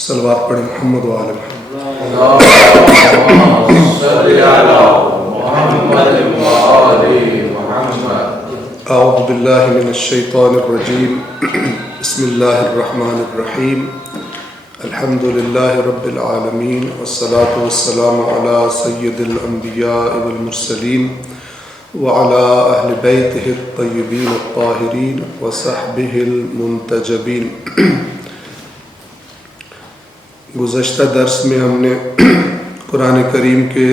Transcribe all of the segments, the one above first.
صلوات پڑھیں محمد و آل محمد۔ اعوذ باللہ من الشیطان الرجیم، بسم اللہ الرحمن الرحیم، الحمد للہ رب العالمین، والصلاة والسلام علی سید الانبیاء والمرسلین وعلی اہل بیتہ الطیبین الطاہرین وصحبہ المنتجبین۔ گزشتہ درس میں ہم نے قرآن کریم کے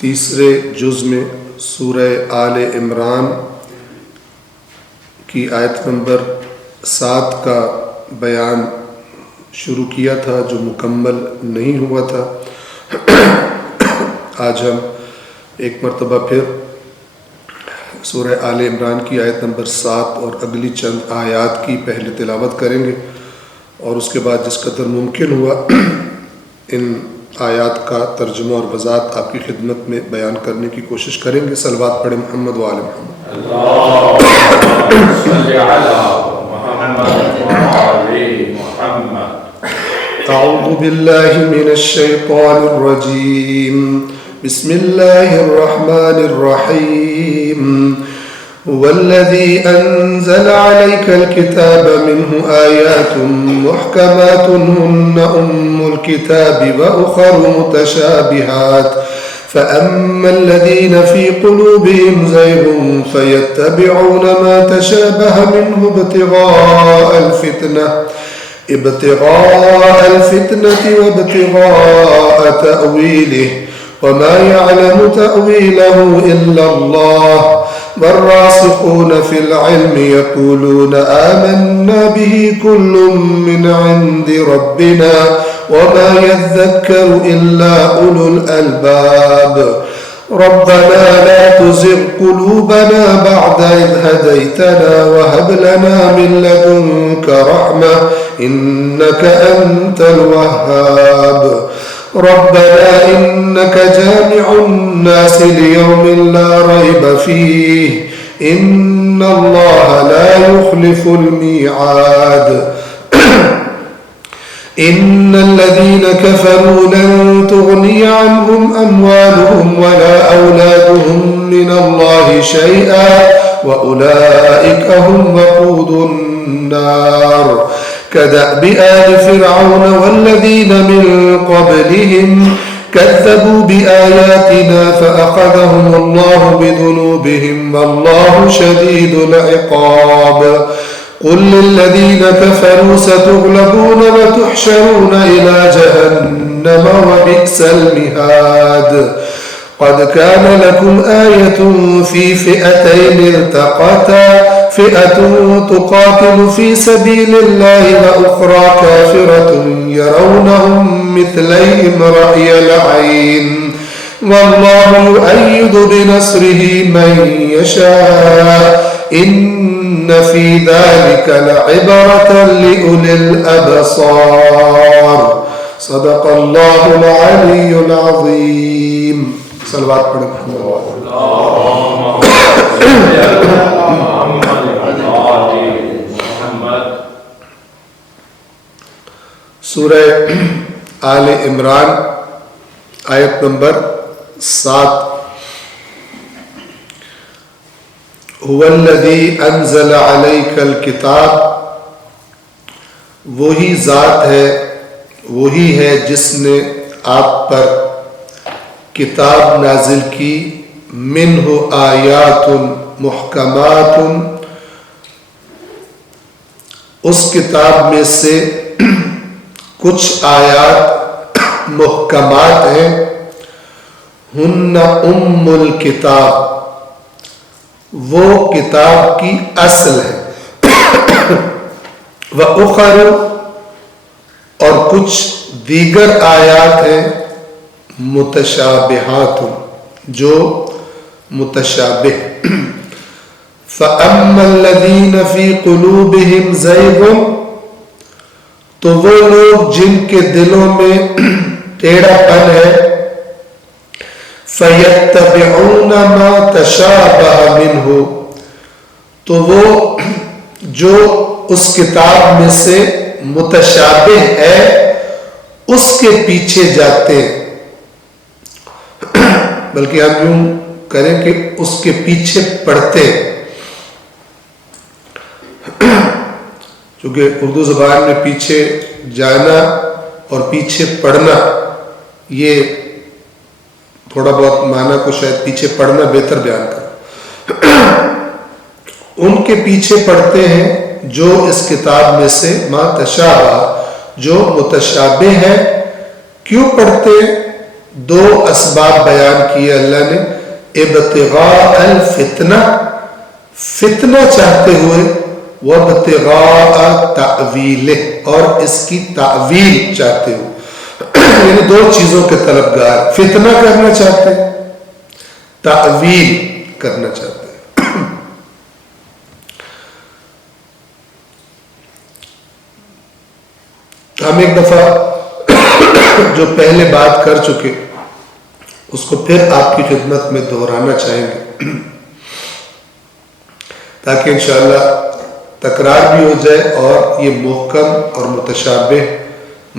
تیسرے جز میں سورہ آل عمران کی آیت نمبر 7 کا بیان شروع کیا تھا جو مکمل نہیں ہوا تھا۔ آج ہم ایک مرتبہ پھر سورہ آل عمران کی آیت نمبر 7 اور اگلی چند آیات کی پہلے تلاوت کریں گے، اور اس کے بعد جس قدر ممکن ہوا ان آیات کا ترجمہ اور وضاحت آپ کی خدمت میں بیان کرنے کی کوشش کریں گے۔ صلوات پڑھیں محمد و آل محمد۔ اللهم صل على محمد وعلى محمد۔ اعوذ باللہ من الشیطان الرجیم، بسم اللہ الرحمن الرحیم۔ هو الذي أنزل عليك الكتاب منه آيات محكمات هن أم الكتاب وأخر متشابهات فأما الذين في قلوبهم زيغ فيتبعون ما تشابه منه ابتغاء الفتنة وابتغاء تأويله وما يعلم تأويله إلا الله والراسخون في العلم يقولون آمنا به كل من عند ربنا وما يذكر إلا أولو الألباب ربنا لا تزغ قلوبنا بعد إذ هديتنا وهب لنا من لدنك رحمة إنك أنت الوهاب ربنا إنك جامع الناس ليوم لا ريب فيه إن الله لا يخلف الميعاد إن الذين كفروا لن تغني عنهم أموالهم ولا أولادهم من الله شيئا وأولئك هم وقود النار كدأب آل فرعون والذين من قبلهم كذبوا بآياتنا فأخذهم الله بذنوبهم والله شديد العقاب قل للذين كفروا ستغلبون وتحشرون إلى جهنم وبئس المهاد قد كان لكم آية في فئتين التقتا فئة تقاتل في سبيل الله وأخرى كافرة يرونهم مثليهم رأي العين والله يؤيد بنصره من يشاء إن في ذلك لعبرة لأولي الأبصار صدق الله العلي العظيم۔ صلوات پڑھیں محمد سورہ آل عمران آیت نمبر 7۔ هو الذی انزل علیک الکتاب، وہی ذات ہے، وہی ہے جس نے آپ پر کتاب نازل کی، منہ آیات محکمات، اس کتاب میں سے کچھ آیات محکمات ہیں، ہن ام الکتاب، وہ کتاب کی اصل ہے، وَأُخَرُ، اور کچھ دیگر آیات ہیں، متشابہات، جو متشابہ۔ فَأَمَّا الَّذِينَ فِي قُلُوبِهِمْ زَيْغٌ، تو وہ لوگ جن کے دلوں میں ٹیڑھا پن ہے، فَيَتَّبِعُونَ مَا تَشَابَهَ مِنْهُ، تو وہ جو اس کتاب میں سے متشابہ ہے اس کے پیچھے جاتے ہیں، بلکہ ہم یوں کریں کہ اس کے پیچھے پڑھتے ہیں، چونکہ اردو زبان میں پیچھے جانا اور پیچھے پڑھنا یہ تھوڑا بہت معنی کو شاید پیچھے پڑھنا بہتر بیان کرے، ان کے پیچھے پڑھتے ہیں جو اس کتاب میں سے ما تشابہ جو متشابہ ہے۔ کیوں پڑھتے ہیں؟ 2 اسباب بیان کیے اللہ نے، ابتغاء الفتنہ فتنہ چاہتے ہوئے، وابتغاء تأویلہ اور اس کی تعویل چاہتے ہوئے، یعنی 2 چیزوں کے طلبگار، فتنہ کرنا چاہتے ہیں، تعویل کرنا چاہتے ہیں۔ ہم ایک دفعہ جو پہلے بات کر چکے اس کو پھر آپ کی خدمت میں دہرانا چاہیں گے تاکہ انشاءاللہ تکرار بھی ہو جائے اور یہ محکم اور متشابہ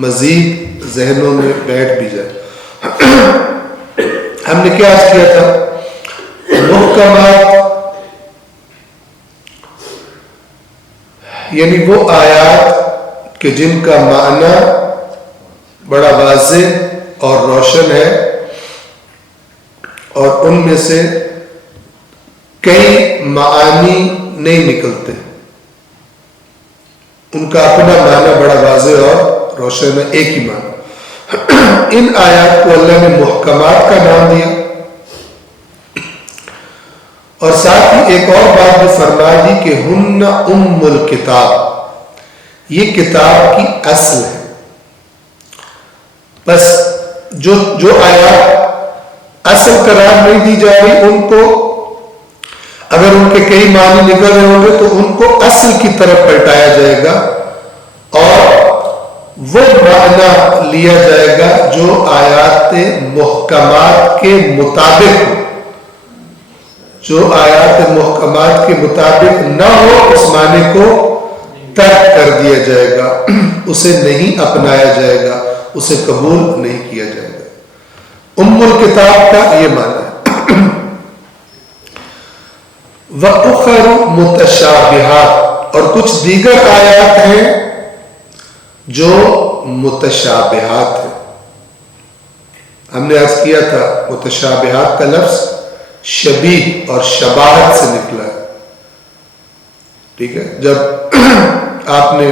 مزید ذہنوں میں بیٹھ بھی جائے۔ ہم نے کیا عرض کیا تھا؟ محکمات یعنی وہ آیات کہ جن کا معنی بڑا واضح اور روشن ہے اور ان میں سے کئی معانی نہیں نکلتے، ان کا اپنا معنی بڑا واضح اور روشن ہے، ایک ہی معنی۔ ان آیات کو اللہ نے محکمات کا نام دیا اور ساتھ ہی ایک اور بات بھی فرما دی کہ ہن ام الکتاب، یہ کتاب کی اصل ہے۔ بس جو آیات اصل قرار نہیں دی جا رہی، ان کو اگر ان کے کئی معنی نکل رہے ہوں گے تو ان کو اصل کی طرف پلٹایا جائے گا اور وہ معنی لیا جائے گا جو آیات محکمات کے مطابق، جو آیات محکمات کے مطابق نہ ہو اس معنی کو ترک کر دیا جائے گا، اسے نہیں اپنایا جائے گا، اسے قبول نہیں کیا جائے گا۔ ام الکتاب کا یہ معنی ہے۔ وَأُخَرُ مُتَشَابِهَاتٌ اور کچھ دیگر آیات ہیں جو متشابہات ہیں۔ ہم نے عرض کیا تھا متشابہات کا لفظ شبیہ اور شباہت سے نکلا ہے، ٹھیک ہے؟ جب آپ نے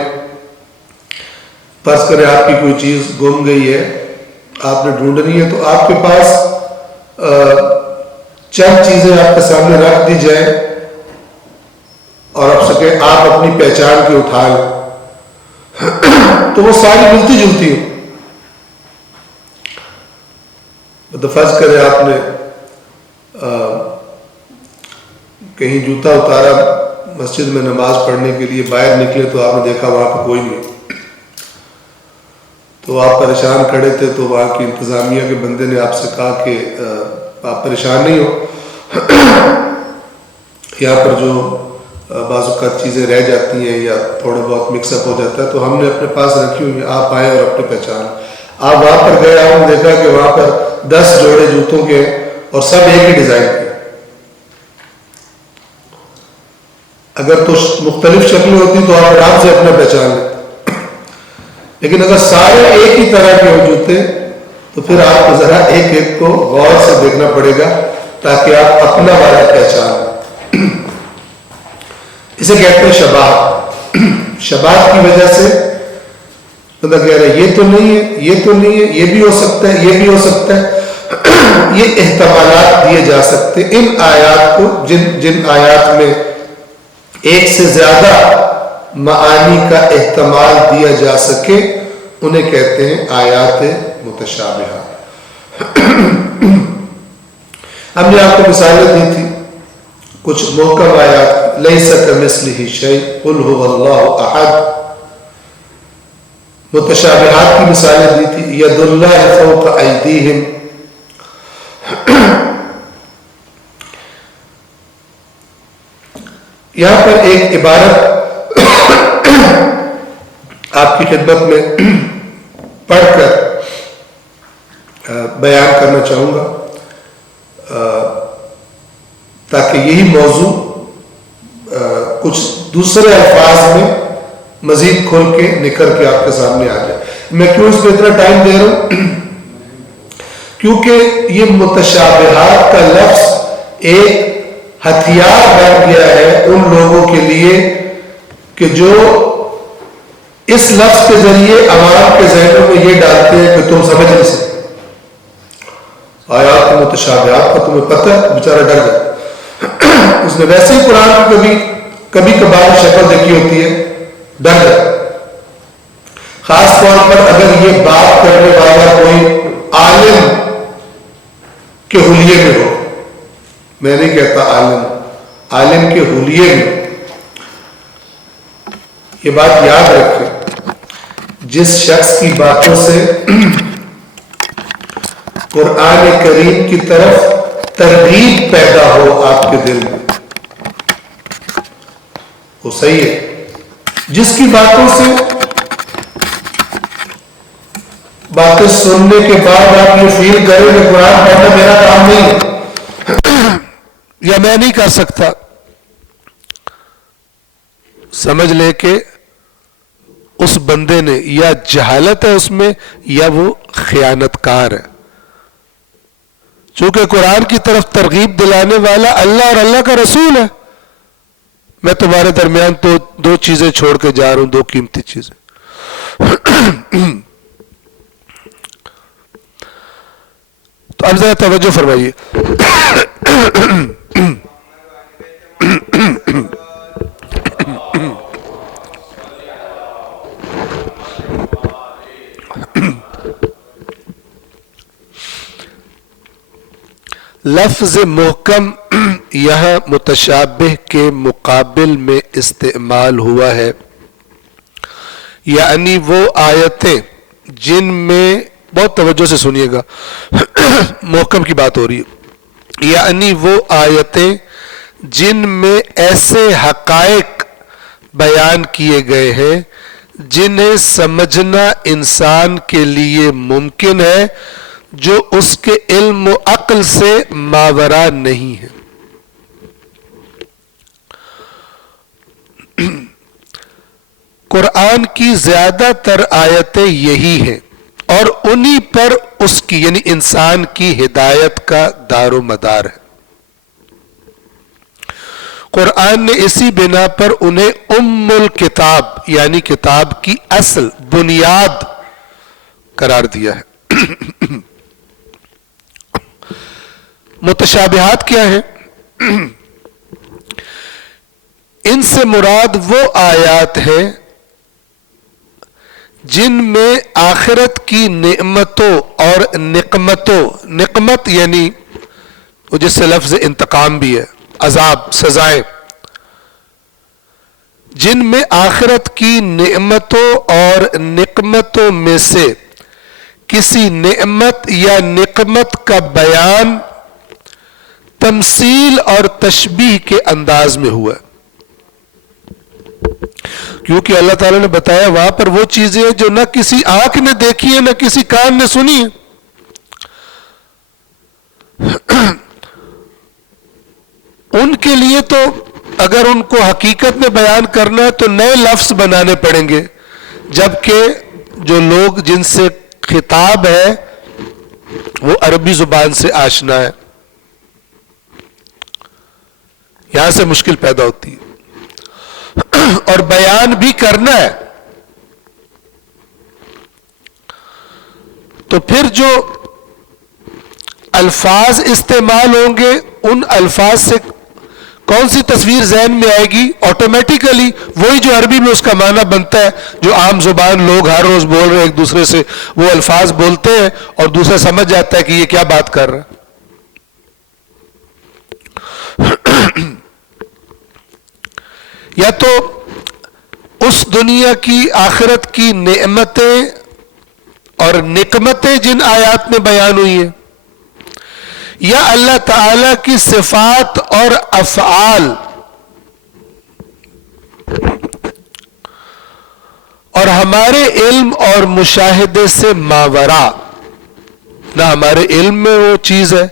فرض کرے آپ کی کوئی چیز گم گئی ہے، آپ نے ڈھونڈنی ہے، تو آپ کے پاس چند چیزیں آپ کے سامنے رکھ دی جائیں اور اب سکے آپ اپنی پہچان کے اٹھا لیں تو وہ ساری ملتی جلتی ہیں۔ تو فرض کرے آپ نے کہیں جوتا اتارا، مسجد میں نماز پڑھنے کے لیے باہر نکلے تو آپ نے دیکھا وہاں پہ کوئی نہیں، تو آپ پریشان کھڑے تھے، تو وہاں کی انتظامیہ کے بندے نے آپ سے کہا کہ آپ پریشان نہیں ہو، یہاں پر جو بعض اوقات چیزیں رہ جاتی ہیں یا تھوڑا بہت مکس اپ ہو جاتا ہے تو ہم نے اپنے پاس رکھی ہوئی ہیں، آپ آئے اور اپنے پہچان۔ آپ وہاں پر گئے، آپ نے دیکھا کہ وہاں پر 10 جوڑے جوتوں کے ہیں اور سب ایک ہی ڈیزائن کے۔ اگر تو مختلف شکلیں ہوتی تو آپ آرام سے اپنا پہچان لیتے، لیکن اگر سارے ایک ہی طرح کے ہو جوتے تو پھر آپ کو ذرا ایک ایک کو غور سے دیکھنا پڑے گا تاکہ آپ اپنا والا پہچان لیں۔ اسے کہتے ہیں شباہت۔ شباہت کی وجہ سے بندہ کہہ رہا ہے یہ تو نہیں ہے، یہ تو نہیں ہے، یہ بھی ہو سکتا ہے، یہ بھی ہو سکتا ہے، یہ احتمالات دیے جا سکتے۔ ان آیات کو جن آیات میں ایک سے زیادہ معانی کا احتمال دیا جا سکے انہیں کہتے ہیں آیات متشابہات۔ ہم نے آپ کو مثالیں دی تھی کچھ محکم آیات، لیس کمثلہ شیء قل ھو اللہ احد۔ متشابہات کی مثالیں دی تھی، ید اللہ فوق ایدیہم۔ یہاں پر ایک عبارت آپ کی خدمت میں پڑھ کر بیان کرنا چاہوں گا، تاکہ یہی موضوع کچھ دوسرے الفاظ میں مزید کھول کے نکھر کے آپ کے سامنے آ جائے۔ میں کیوں اس پہ اتنا ٹائم دے رہا ہوں؟ کیونکہ یہ متشابہات کا لفظ ایک ہتھیار بن گیا ہے ان لوگوں کے لیے کہ جو اس لفظ کے ذریعے عوام کے ذہنوں میں یہ ڈالتے ہیں کہ تم سمجھ نہیں سکتے۔ آیات کے متشابہات کا تمہیں پتہ ہے، بیچارہ ڈر گیا۔ اس نے ویسے ہی قرآن کی کبھی کبھار شکل دیکھی ہوتی ہے، ڈر گیا۔ خاص طور پر اگر یہ بات کرنے والا کوئی عالم کے حلیے میں ہو، میں نہیں کہتا عالم کے حلیے میں، یہ بات یاد رکھیں، جس شخص کی باتوں سے قرآن کریم کی طرف ترغیب پیدا ہو آپ کے دل میں، وہ صحیح ہے۔ جس کی باتوں سے باتیں سننے کے بعد آپ یہ فیل کریں کہ قرآن پڑھنا میرا کام نہیں ہے یا میں نہیں کر سکتا، سمجھ لے کہ اس بندے نے یا جہالت ہے اس میں یا وہ خیانت کار ہے۔ چونکہ قرآن کی طرف ترغیب دلانے والا اللہ اور اللہ کا رسول ہے۔ میں تمہارے درمیان تو دو چیزیں چھوڑ کے جا رہا ہوں، دو قیمتی چیزیں۔ تو اب ذرا توجہ فرمائیے۔ لفظ محکم یہاں متشابہ کے مقابل میں استعمال ہوا ہے، یعنی وہ آیتیں جن میں، بہت توجہ سے سنیے گا، محکم کی بات ہو رہی ہے، یعنی وہ آیتیں جن میں ایسے حقائق بیان کیے گئے ہیں جنہیں سمجھنا انسان کے لیے ممکن ہے، جو اس کے علم و عقل سے ماورا نہیں ہے۔ قرآن کی زیادہ تر آیتیں یہی ہیں اور انہی پر اس کی یعنی انسان کی ہدایت کا دار و مدار ہے۔ قرآن نے اسی بنا پر انہیں ام الکتاب یعنی کتاب کی اصل بنیاد قرار دیا ہے۔ متشابہات کیا ہیں؟ ان سے مراد وہ آیات ہیں جن میں آخرت کی نعمتوں اور نقمت یعنی وہ جس سے لفظ انتقام بھی ہے، عذاب، سزائیں، جن میں آخرت کی نعمتوں اور نقمتوں میں سے کسی نعمت یا نقمت کا بیان تمثیل اور تشبیہ کے انداز میں ہوا ہے۔ کیونکہ اللہ تعالیٰ نے بتایا وہاں پر وہ چیزیں جو نہ کسی آنکھ نے دیکھی ہے نہ کسی کان نے سنی ہے۔ ان کے لیے تو اگر ان کو حقیقت میں بیان کرنا ہے تو نئے لفظ بنانے پڑیں گے، جبکہ جو لوگ جن سے خطاب ہے وہ عربی زبان سے آشنا ہے، یہاں سے مشکل پیدا ہوتی ہے اور بیان بھی کرنا ہے۔ تو پھر جو الفاظ استعمال ہوں گے ان الفاظ سے کون سی تصویر ذہن میں آئے گی؟ آٹومیٹیکلی وہی جو عربی میں اس کا معنی بنتا ہے، جو عام زبان لوگ ہر روز بول رہے ہیں ایک دوسرے سے، وہ الفاظ بولتے ہیں اور دوسرا سمجھ جاتا ہے کہ یہ کیا بات کر رہا ہے۔ یا تو اس دنیا کی آخرت کی نعمتیں اور نقمتیں جن آیات میں بیان ہوئی ہیں، یا اللہ تعالی کی صفات اور افعال اور ہمارے علم اور مشاہدے سے ماورا، نہ ہمارے علم میں وہ چیز ہے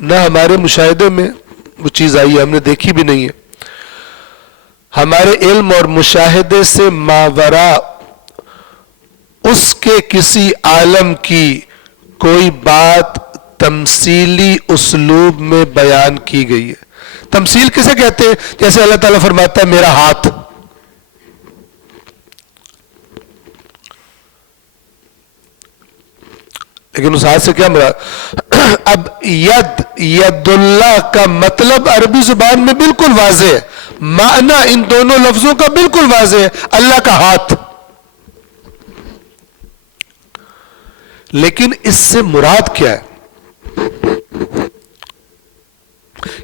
نہ ہمارے مشاہدے میں وہ چیز آئی ہے، ہم نے دیکھی بھی نہیں ہے. ہمارے علم اور مشاہدے سے ماورا اس کے کسی عالم کی کوئی بات تمثیلی اسلوب میں بیان کی گئی ہے. تمثیل کسے کہتے ہیں؟ جیسے اللہ تعالیٰ فرماتا ہے میرا ہاتھ، لیکن اس ہاتھ سے کیا مراد؟ اب ید اللہ کا مطلب عربی زبان میں بالکل واضح ہے، معنی ان دونوں لفظوں کا بالکل واضح ہے، اللہ کا ہاتھ. لیکن اس سے مراد کیا ہے؟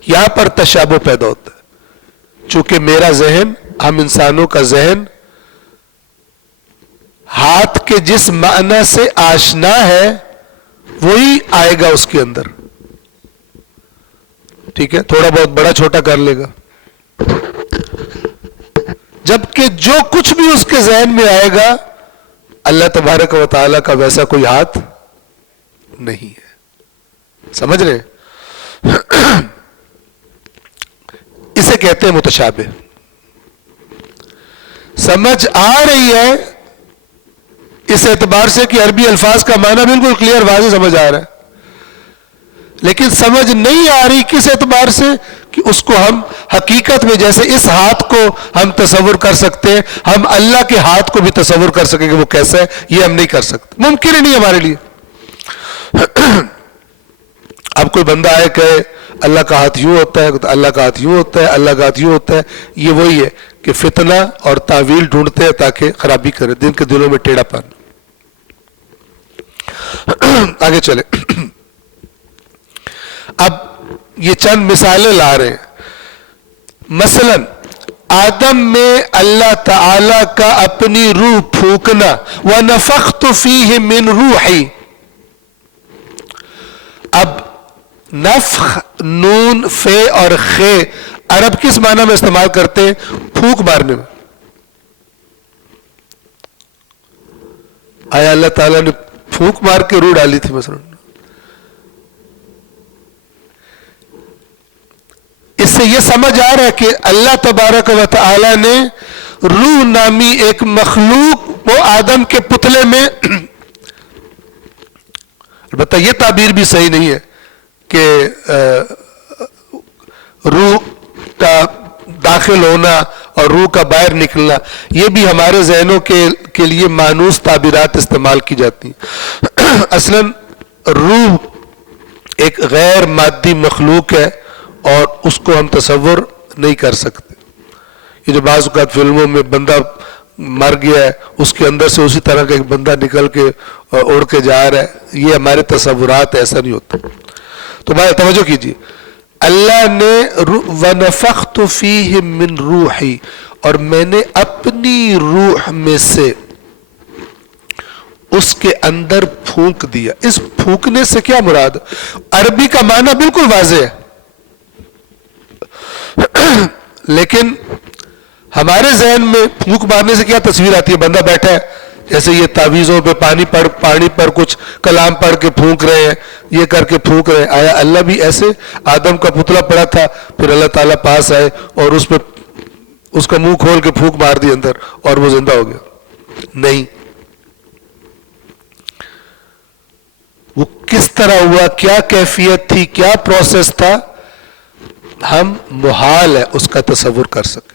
یہاں پر تشابہ پیدا ہوتا ہے. چونکہ میرا ذہن، ہم انسانوں کا ذہن ہاتھ کے جس معنی سے آشنا ہے وہی آئے گا اس کے اندر. ٹھیک ہے، تھوڑا بہت بڑا چھوٹا کر لے گا، جبکہ جو کچھ بھی اس کے ذہن میں آئے گا اللہ تبارک و تعالیٰ کا ویسا کوئی ہاتھ نہیں ہے. سمجھ رہے ہیں؟ اسے کہتے ہیں متشابہ. سمجھ آ رہی ہے اس اعتبار سے کہ عربی الفاظ کا معنی بالکل کلیئر واضح سمجھ آ رہا ہے، لیکن سمجھ نہیں آ رہی کس اعتبار سے کہ اس کو ہم حقیقت میں جیسے اس ہاتھ کو ہم تصور کر سکتے ہیں، ہم اللہ کے ہاتھ کو بھی تصور کر سکیں کہ وہ کیسا ہے. یہ ہم نہیں کر سکتے، ممکن ہی نہیں ہمارے لیے. اب کوئی بندہ آئے کہے اللہ کا ہاتھ یوں ہوتا ہے، اللہ کا ہاتھ یوں ہوتا ہے، اللہ کا ہاتھ یوں ہوتا ہے، یہ وہی ہے کہ فتنہ اور تعویل ڈھونڈتے ہیں تاکہ خرابی کرے، دن کے دلوں میں ٹیڑھا پن. آگے چلے. اب یہ چند مثالیں لا رہے ہیں. مثلا آدم میں اللہ تعالی کا اپنی روح پھونکنا، وَنَفَخْتُ فِيهِ مِنْ رُوحِي. اب نفخ، نون، فے اور خے عرب کس معنی میں استعمال کرتے ہیں؟ پھونک مارنے میں. آیا اللہ تعالیٰ نے پھونک مار کے روح ڈالی تھی مثلا؟ اس سے یہ سمجھ آ رہا ہے کہ اللہ تبارک و تعالی نے روح نامی ایک مخلوق وہ آدم کے پتلے میں، البتہ یہ تعبیر بھی صحیح نہیں ہے کہ روح کا داخل ہونا اور روح کا باہر نکلنا، یہ بھی ہمارے ذہنوں کے لیے مانوس تعبیرات استعمال کی جاتی ہیں. اصلاً روح ایک غیر مادی مخلوق ہے اور اس کو ہم تصور نہیں کر سکتے. یہ جو بعض اوقات فلموں میں بندہ مر گیا ہے اس کے اندر سے اسی طرح کا ایک بندہ نکل کے اڑ کے جا رہا ہے، یہ ہمارے تصورات، ایسا نہیں ہوتا. تو بھائی توجہ کیجیے، اللہ نے وَنَفَخْتُ فِيهِ مِنْ رُوحِي، اور میں نے اپنی روح میں سے اس کے اندر پھونک دیا. اس پھونکنے سے کیا مراد؟ عربی کا معنی بالکل واضح ہے، لیکن ہمارے ذہن میں پھونک مارنے سے کیا تصویر آتی ہے؟ بندہ بیٹھا ہے جیسے یہ تعویذوں پہ پانی پر کچھ کلام پڑھ کے پھونک رہے ہیں، یہ کر کے پھونک رہے ہیں. آیا اللہ بھی ایسے؟ آدم کا پتلا پڑا تھا، پھر اللہ تعالیٰ پاس آئے اور اس پہ اس کا منہ کھول کے پھونک مار دی اندر اور وہ زندہ ہو گیا؟ نہیں. وہ کس طرح ہوا، کیا کیفیت تھی، کیا پروسیس تھا، ہم محال ہے اس کا تصور کر سکیں.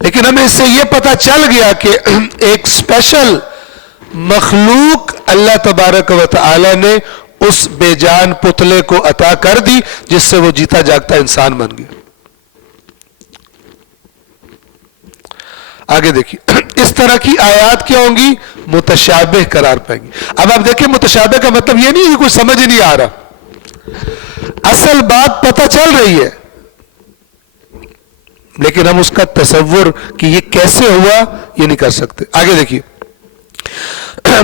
لیکن ہمیں اس سے یہ پتہ چل گیا کہ ایک اسپیشل مخلوق اللہ تبارک و تعالی نے اس بے جان پتلے کو عطا کر دی جس سے وہ جیتا جاگتا انسان بن گیا. آگے دیکھیے، اس طرح کی آیات کیا ہوں گی؟ متشابہ قرار پائیں گی. اب آپ دیکھیں متشابہ کا مطلب یہ نہیں کہ کچھ سمجھ نہیں آ رہا، اصل بات پتہ چل رہی ہے لیکن ہم اس کا تصور کہ یہ کیسے ہوا یہ نہیں کر سکتے. آگے دیکھیے،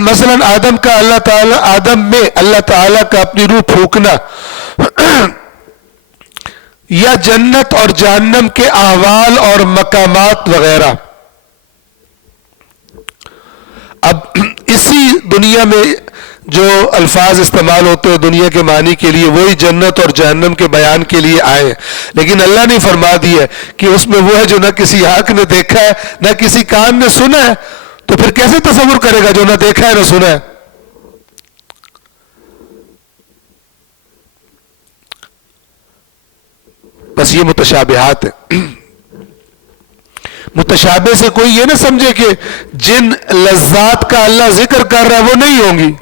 مثلا آدم میں اللہ تعالیٰ کا اپنی روح پھونکنا، یا جنت اور جہنم کے احوال اور مقامات وغیرہ. اب اسی دنیا میں جو الفاظ استعمال ہوتے ہیں دنیا کے معنی کے لیے وہی جنت اور جہنم کے بیان کے لیے آئے ہیں، لیکن اللہ نے فرما دیا ہے کہ اس میں وہ ہے جو نہ کسی آنکھ نے دیکھا ہے نہ کسی کان نے سنا ہے، تو پھر کیسے تصور کرے گا جو نہ دیکھا ہے نہ سنا ہے؟ بس یہ متشابہات ہے۔ متشابہ سے کوئی یہ نہ سمجھے کہ جن لذات کا اللہ ذکر کر رہا ہے وہ نہیں ہوں گی۔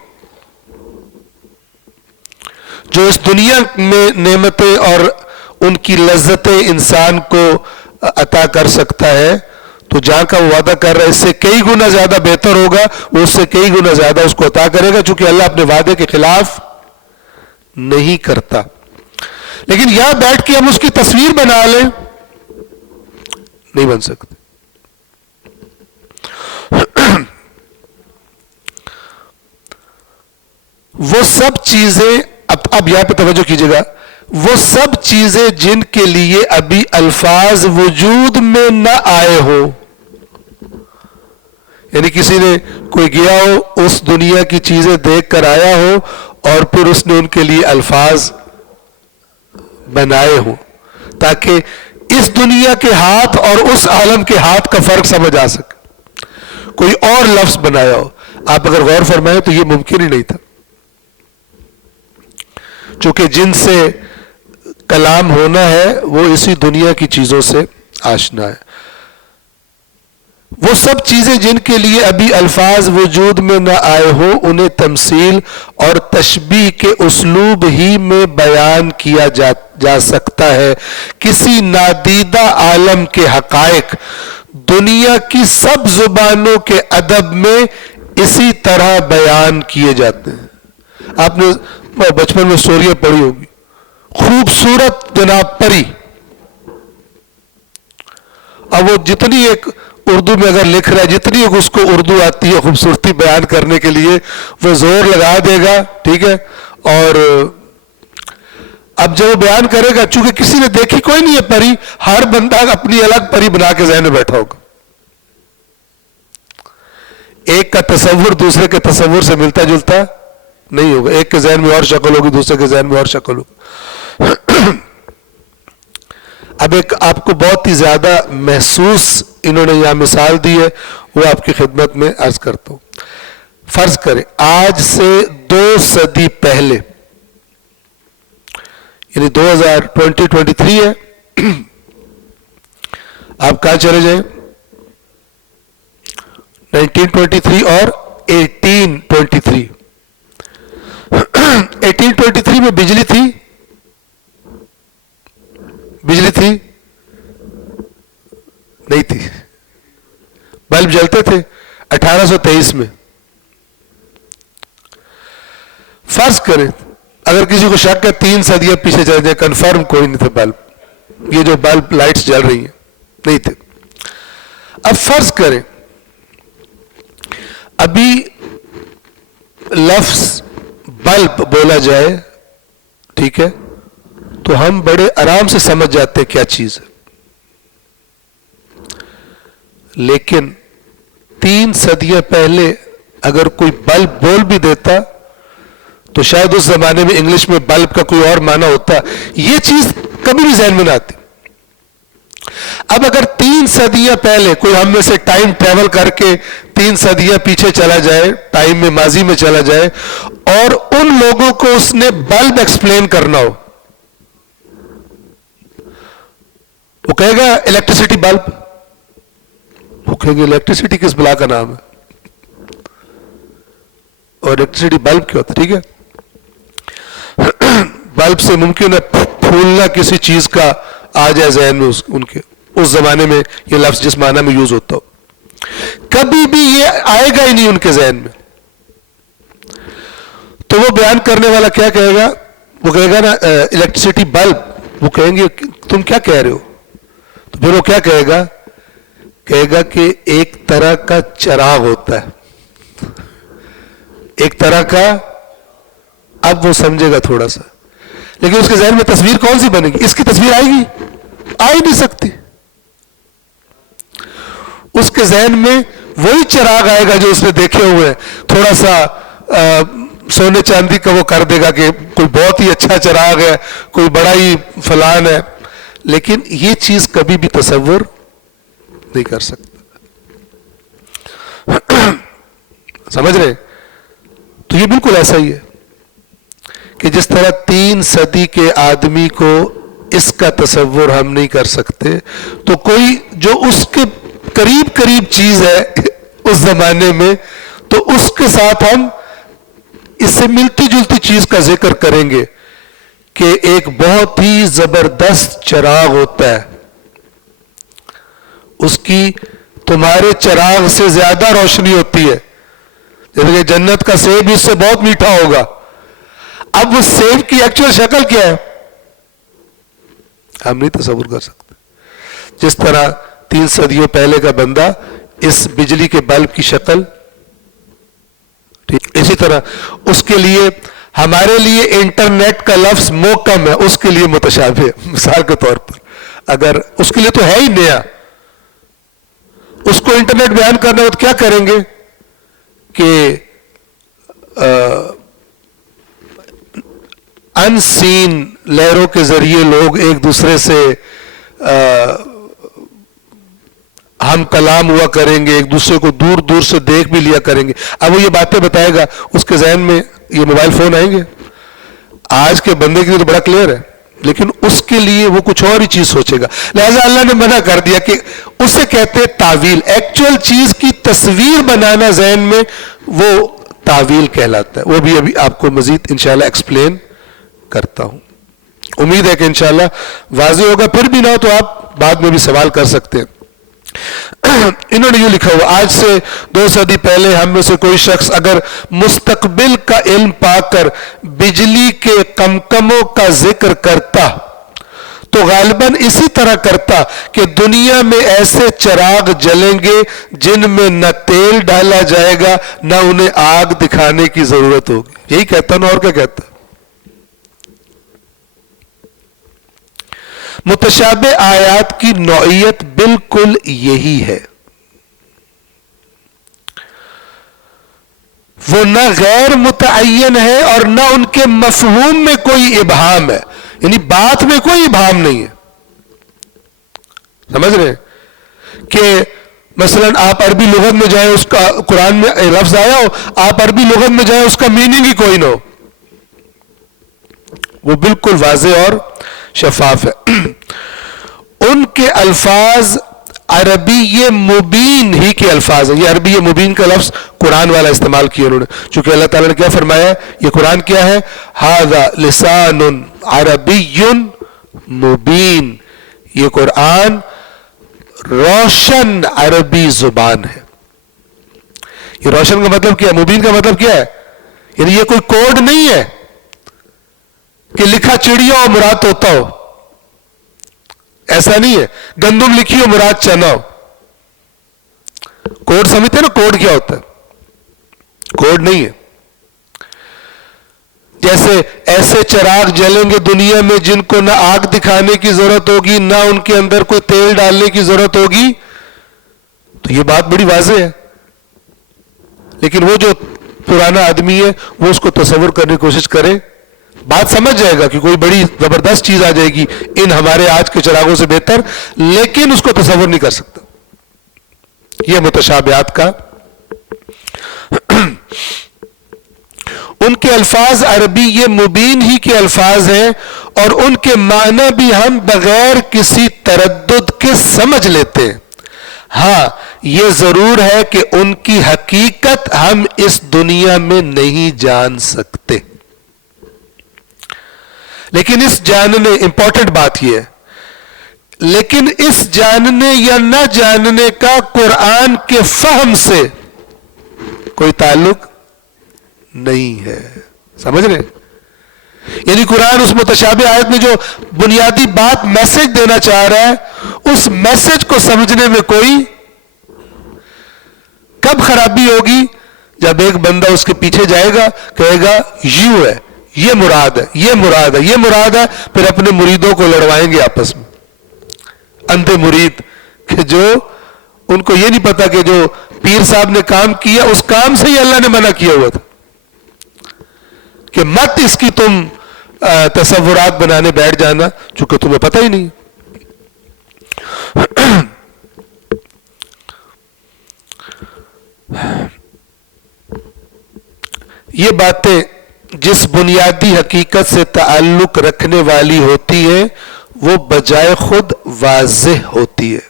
جو اس دنیا میں نعمتیں اور ان کی لذتیں انسان کو عطا کر سکتا ہے، تو جہاں کا وہ وعدہ کر رہا ہے اس سے کئی گنا زیادہ بہتر ہوگا، وہ اس سے کئی گنا زیادہ اس کو عطا کرے گا، چونکہ اللہ اپنے وعدے کے خلاف نہیں کرتا۔ لیکن یہاں بیٹھ کے ہم اس کی تصویر بنا لیں، نہیں بن سکتے۔ وہ سب چیزیں اب یہاں پہ توجہ کیجئے گا، وہ سب چیزیں جن کے لیے ابھی الفاظ وجود میں نہ آئے ہو، یعنی کسی نے کوئی گیا ہو اس دنیا کی چیزیں دیکھ کر آیا ہو اور پھر اس نے ان کے لیے الفاظ بنائے ہوں تاکہ اس دنیا کے ہاتھ اور اس عالم کے ہاتھ کا فرق سمجھ آ سکے، کوئی اور لفظ بنایا ہو۔ آپ اگر غور فرمائیں تو یہ ممکن ہی نہیں تھا، چونکہ جن سے کلام ہونا ہے وہ اسی دنیا کی چیزوں سے آشنا ہے۔ وہ سب چیزیں جن کے لیے ابھی الفاظ وجود میں نہ آئے ہو انہیں تمثیل اور تشبیہ کے اسلوب ہی میں بیان کیا جا سکتا ہے۔ کسی نادیدہ عالم کے حقائق دنیا کی سب زبانوں کے ادب میں اسی طرح بیان کیے جاتے ہیں۔ آپ نے بچپن میں سٹوریاں پڑھی ہوگی، خوبصورت جناب پری، اب وہ جتنی ایک اردو میں اگر لکھ رہا ہے، جتنی اس کو اردو آتی ہے خوبصورتی بیان کرنے کے لیے وہ زور لگا دے گا، ٹھیک ہے، اور اب جب وہ بیان کرے گا چونکہ کسی نے دیکھی کوئی نہیں ہے پری، ہر بندہ اپنی الگ پری بنا کے ذہن میں بیٹھا ہوگا، ایک کا تصور دوسرے کے تصور سے ملتا جلتا نہیں ہوگا، ایک کے ذہن میں اور شکل ہوگی دوسرے کے ذہن میں اور شکل ہوگی۔ اب ایک آپ کو بہت ہی زیادہ محسوس انہوں نے یہاں مثال دی ہے، وہ آپ کی خدمت میں عرض کرتا ہوں۔ فرض کریں آج سے 2 صدی پہلے، یعنی 2023 ہے، آپ کہاں چلے جائیں، 1923 اور 1823۔ 1823 میں بجلی تھی؟ بجلی تھی؟ نہیں تھی، بلب جلتے تھے 1823 میں۔ فرض کریں اگر کسی کو شک ہے 3 صدیاں پیچھے چلے جائیں، کنفرم کوئی نہیں تھا بلب، یہ جو بلب لائٹس جل رہی ہیں نہیں تھے۔ اب فرض کریں ابھی لفظ بلب بولا جائے، ٹھیک ہے، تو ہم بڑے آرام سے سمجھ جاتے ہیں کیا چیز ہے، لیکن 3 صدیاں پہلے اگر کوئی بلب بول بھی دیتا تو شاید اس زمانے میں انگلش میں بلب کا کوئی اور معنی ہوتا، یہ چیز کبھی بھی ذہن میں نہ آتی۔ اب اگر 3 صدیاں پہلے کوئی ہم میں سے ٹائم ٹریول کر کے 3 صدیاں پیچھے چلا جائے، ٹائم میں ماضی میں چلا جائے، اور ان لوگوں کو اس نے بلب ایکسپلین کرنا ہو، وہ کہے گا الیکٹریسٹی بلب، وہ کہیں گے الیکٹریسٹی کس بلا کا نام ہے، اور الیکٹریسٹی بلب کیا ہوتا ہے، ٹھیک ہے، بلب سے ممکن ہے پھولنا کسی چیز کا آ جائے ذہن میں ان کے اس زمانے میں یہ لفظ جس معنی میں یوز ہوتا ہو، کبھی بھی یہ آئے گا ہی نہیں ان کے ذہن میں۔ تو وہ بیان کرنے والا کیا کہے گا، وہ کہے گا نا الیکٹریسٹی بلب، وہ کہیں گے تم کیا کہہ رہے ہو، تو پھر وہ کیا کہے گا کہ ایک طرح کا چراغ ہوتا ہے، ایک طرح کا، اب وہ سمجھے گا تھوڑا سا، لیکن اس کے ذہن میں تصویر کون سی بنے گی، اس کی تصویر آئے گی؟ آ ہی نہیں سکتی۔ اس کے ذہن میں وہی چراغ آئے گا جو اس نے دیکھے ہوئے ہیں. تھوڑا سا سونے چاندی کا وہ کر دے گا کہ کوئی بہت ہی اچھا چراغ ہے, کوئی بڑا ہی فلان ہے, لیکن یہ چیز کبھی بھی تصور نہیں کر سکتا. سمجھ رہے؟ تو یہ بالکل ایسا ہی ہے کہ جس طرح 3 صدی کے آدمی کو اس کا تصور ہم نہیں کر سکتے, تو کوئی جو اس کے قریب قریب چیز ہے اس زمانے میں, تو اس کے ساتھ ہم اس سے ملتی جلتی چیز کا ذکر کریں گے کہ ایک بہت ہی زبردست چراغ ہوتا ہے, اس کی تمہارے چراغ سے زیادہ روشنی ہوتی ہے, جیسے کہ جنت کا سیب اس سے بہت میٹھا ہوگا. اب اس سیب کی ایکچوئل شکل کیا ہے ہم نہیں تصور کر سکتے. جس طرح 3 صدیوں پہلے کا بندہ اس بجلی کے بلب کی شکل, اسی طرح اس کے لیے ہمارے لیے انٹرنیٹ کا لفظ محکم ہے, اس کے لیے متشابہ ہے. مثال کے طور پر اگر اس کے لیے تو ہے ہی نیا, اس کو انٹرنیٹ بیان کرنا ہو تو کیا کریں گے کہ ان سین لہروں کے ذریعے لوگ ایک دوسرے سے ہم کلام ہوا کریں گے, ایک دوسرے کو دور دور سے دیکھ بھی لیا کریں گے. اب وہ یہ باتیں بتائے گا, اس کے ذہن میں یہ موبائل فون آئیں گے. آج کے بندے کے لیے تو بڑا کلیئر ہے, لیکن اس کے لیے وہ کچھ اور ہی چیز سوچے گا. لہذا اللہ نے منع کر دیا کہ اسے کہتے ہیں تعویل. ایکچوئل چیز کی تصویر بنانا ذہن میں, وہ تعویل کہلاتا ہے. وہ بھی ابھی آپ کو مزید انشاءاللہ ایکسپلین کرتا ہوں. امید ہے کہ انشاءاللہ واضح ہوگا. پھر بھی نہ ہو تو آپ بعد میں بھی سوال کر سکتے ہیں. انہوں نے یہ لکھا ہوا, آج سے 2 صدی پہلے ہم میں سے کوئی شخص اگر مستقبل کا علم پا کر بجلی کے کمکموں کا ذکر کرتا تو غالباً اسی طرح کرتا کہ دنیا میں ایسے چراغ جلیں گے جن میں نہ تیل ڈالا جائے گا نہ انہیں آگ دکھانے کی ضرورت ہوگی. یہی کہتا نا, اور کیا کہتا. متشابہ آیات کی نوعیت بالکل یہی ہے. وہ نہ غیر متعین ہے اور نہ ان کے مفہوم میں کوئی ابہام ہے, یعنی بات میں کوئی ابہام نہیں ہے. سمجھ رہے ہیں کہ مثلا آپ عربی لغت میں جائیں, اس کا قرآن میں لفظ آیا ہو, آپ عربی لغت میں جائیں اس کا میننگ ہی کوئی نہ ہو, وہ بالکل واضح اور شفاف ہے. ان کے الفاظ عربی مبین ہی کے الفاظ ہیں. یہ عربی مبین کا لفظ قرآن والا استعمال کیا انہوں نے, چونکہ اللہ تعالیٰ نے کیا فرمایا ہے, یہ قرآن کیا ہے, ھذا لسان عربی مبین, یہ قرآن روشن عربی زبان ہے. یہ روشن کا مطلب کیا ہے, مبین کا مطلب کیا ہے, یعنی یہ کوئی کوڈ نہیں ہے کہ لکھا چڑیا ہو مراد ہوتا ہو, ایسا نہیں ہے. گندم لکھی ہو مراد چنا ہو. کوڈ سمجھتے ہیں نا, کوڈ کیا ہوتا ہے, کوڈ نہیں ہے. جیسے ایسے چراغ جلیں گے دنیا میں جن کو نہ آگ دکھانے کی ضرورت ہوگی نہ ان کے اندر کوئی تیل ڈالنے کی ضرورت ہوگی, تو یہ بات بڑی واضح ہے. لیکن وہ جو پرانا آدمی ہے وہ اس کو تصور کرنے کی کوشش کرے, بات سمجھ جائے گا کہ کوئی بڑی زبردست چیز آ جائے گی ان ہمارے آج کے چراغوں سے بہتر, لیکن اس کو تصور نہیں کر سکتا. یہ متشابہات کا. ان کے الفاظ عربی یہ مبین ہی کے الفاظ ہیں اور ان کے معنی بھی ہم بغیر کسی تردد کے سمجھ لیتے ہیں. ہاں یہ ضرور ہے کہ ان کی حقیقت ہم اس دنیا میں نہیں جان سکتے, لیکن اس جاننے, امپورٹنٹ بات یہ ہے, لیکن اس جاننے یا نہ جاننے کا قرآن کے فہم سے کوئی تعلق نہیں ہے. سمجھ رہے؟ یعنی قرآن اس متشابہ آیت میں جو بنیادی بات میسج دینا چاہ رہا ہے, اس میسج کو سمجھنے میں کوئی کب خرابی ہوگی, جب ایک بندہ اس کے پیچھے جائے گا, کہے گا یوں ہے, یہ مراد ہے, یہ مراد ہے, یہ مراد ہے, پھر اپنے مریدوں کو لڑوائیں گے آپس میں. اندھے مرید کہ جو ان کو یہ نہیں پتا کہ جو پیر صاحب نے کام کیا، اس کام سے ہی اللہ نے منع کیا ہوا تھا کہ مت اس کی تم تصورات بنانے بیٹھ جانا، چونکہ تمہیں پتہ ہی نہیں. یہ باتیں جس بنیادی حقیقت سے تعلق رکھنے والی ہوتی ہیں وہ بجائے خود واضح ہوتی ہے.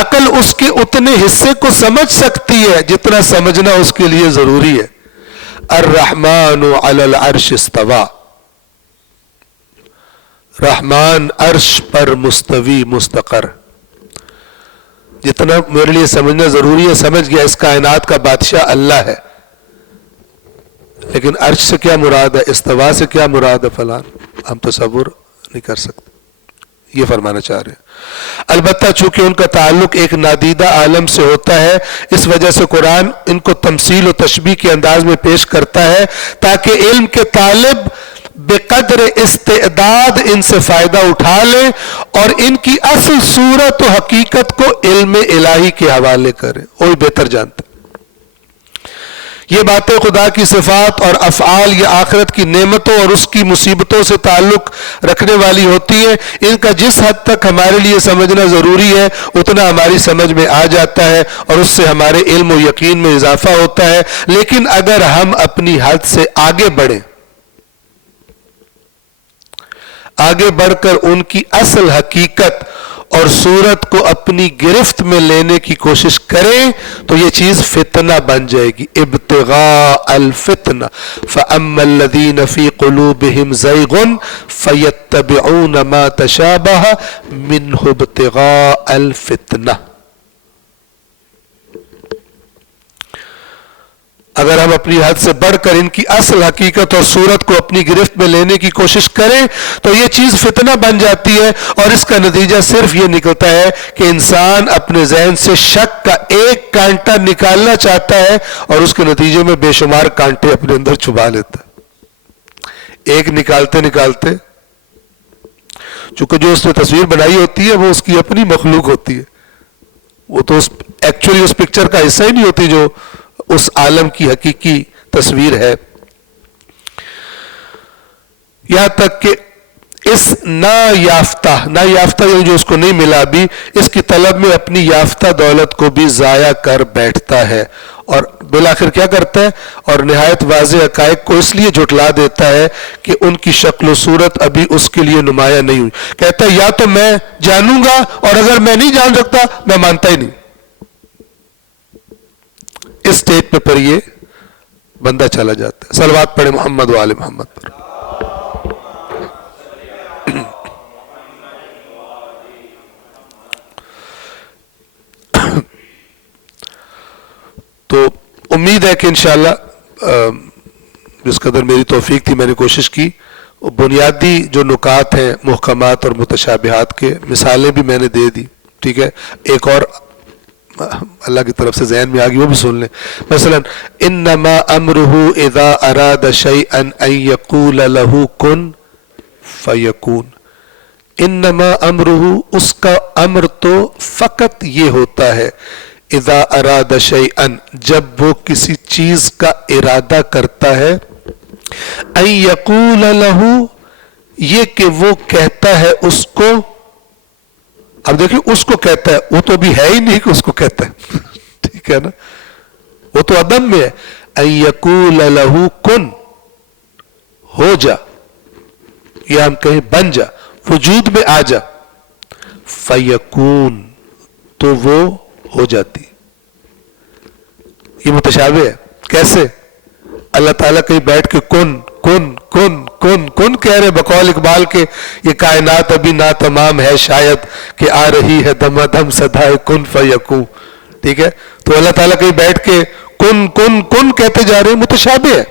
عقل اس کے اتنے حصے کو سمجھ سکتی ہے جتنا سمجھنا اس کے لیے ضروری ہے. الرحمن علی العرش استوى، رحمان عرش پر مستوی مستقر. جتنا میرے لیے سمجھنا ضروری ہے سمجھ گیا، اس کائنات کا بادشاہ اللہ ہے، لیکن عرش سے کیا مراد ہے، استوا سے کیا مراد ہے فلان، ہم تصور نہیں کر سکتے. یہ فرمانا چاہ رہے ہیں. البتہ چونکہ ان کا تعلق ایک نادیدہ عالم سے ہوتا ہے، اس وجہ سے قرآن ان کو تمثیل و تشبیہ کے انداز میں پیش کرتا ہے تاکہ علم کے طالب بقدر استعداد ان سے فائدہ اٹھا لیں اور ان کی اصل صورت و حقیقت کو علم الہی کے حوالے کریں. وہی بہتر جانتے. یہ باتیں خدا کی صفات اور افعال یا آخرت کی نعمتوں اور اس کی مصیبتوں سے تعلق رکھنے والی ہوتی ہیں. ان کا جس حد تک ہمارے لیے سمجھنا ضروری ہے اتنا ہماری سمجھ میں آ جاتا ہے اور اس سے ہمارے علم و یقین میں اضافہ ہوتا ہے. لیکن اگر ہم اپنی حد سے آگے بڑھیں، آگے بڑھ کر ان کی اصل حقیقت اور صورت کو اپنی گرفت میں لینے کی کوشش کریں تو یہ چیز فتنہ بن جائے گی. ابتغاء الفتنہ فَأَمَّا الَّذِينَ فِي قُلُوبِهِمْ زَيْغٌ فَيَتَّبِعُونَ مَا تَشَابَهَ مِنْهُ ابْتِغَاءَ الْفِتْنَةِ. اگر ہم اپنی حد سے بڑھ کر ان کی اصل حقیقت اور صورت کو اپنی گرفت میں لینے کی کوشش کریں تو یہ چیز فتنہ بن جاتی ہے، اور اس کا نتیجہ صرف یہ نکلتا ہے کہ انسان اپنے ذہن سے شک کا ایک کانٹا نکالنا چاہتا ہے اور اس کے نتیجے میں بے شمار کانٹے اپنے اندر چھپا لیتا ہے. ایک نکالتے نکالتے، چونکہ جو اس نے تصویر بنائی ہوتی ہے وہ اس کی اپنی مخلوق ہوتی ہے، وہ تو ایکچولی اس پکچر کا حصہ ہی نہیں ہوتی جو اس عالم کی حقیقی تصویر ہے. یہاں تک کہ اس نایافتہ یعنی جو اس کو نہیں ملا بھی، اس کی طلب میں اپنی یافتہ دولت کو بھی ضائع کر بیٹھتا ہے اور بالآخر کیا کرتا ہے، اور نہایت واضح حقائق کو اس لیے جھٹلا دیتا ہے کہ ان کی شکل و صورت ابھی اس کے لیے نمایاں نہیں ہوئی. کہتا ہے یا تو میں جانوں گا، اور اگر میں نہیں جان سکتا میں مانتا ہی نہیں. اس سٹیج پہ پر یہ بندہ چلا جاتا ہے. صلوات پڑھے محمد و آل محمد پر. تو امید ہے کہ انشاءاللہ جس قدر میری توفیق تھی میں نے کوشش کی. بنیادی جو نکات ہیں محکمات اور متشابہات کے مثالیں بھی میں نے دے دی. ٹھیک ہے، ایک اور اللہ کی طرف سے ذہن میں آگی وہ بھی سن لیں. مثلا انما امرہ اذا اراد شیئا ان یقول له کن فیکون. انما امرہ، اس کا امر تو فقط یہ ہوتا ہے، اذا اراد شیئا، جب وہ کسی چیز کا ارادہ کرتا ہے، ان یقول له، یہ کہ وہ کہتا ہے اس کو. اب دیکھیں اس کو کہتا ہے، وہ تو ابھی ہے ہی نہیں کہ اس کو کہتا ہے. ٹھیک ہے نا، وہ تو عدم میں ہے. ان یقول له کن، ہو جا، یا ہم کہیں بن جا، وجود میں آ جا. فیکون، تو وہ ہو جاتی. یہ متشابہ ہے. کیسے؟ اللہ تعالیٰ کہیں بیٹھ کے کن کن کن کن کن کہہ رہے بقول اقبال کے، یہ کائنات ابھی ناتمام ہے شاید کہ آ رہی ہے دم دم صدائے کن فیکون. ٹھیک ہے، تو اللہ تعالیٰ کہیں بیٹھ کے کن کن کن کہتے جا رہے ہیں. متشابہ ہے.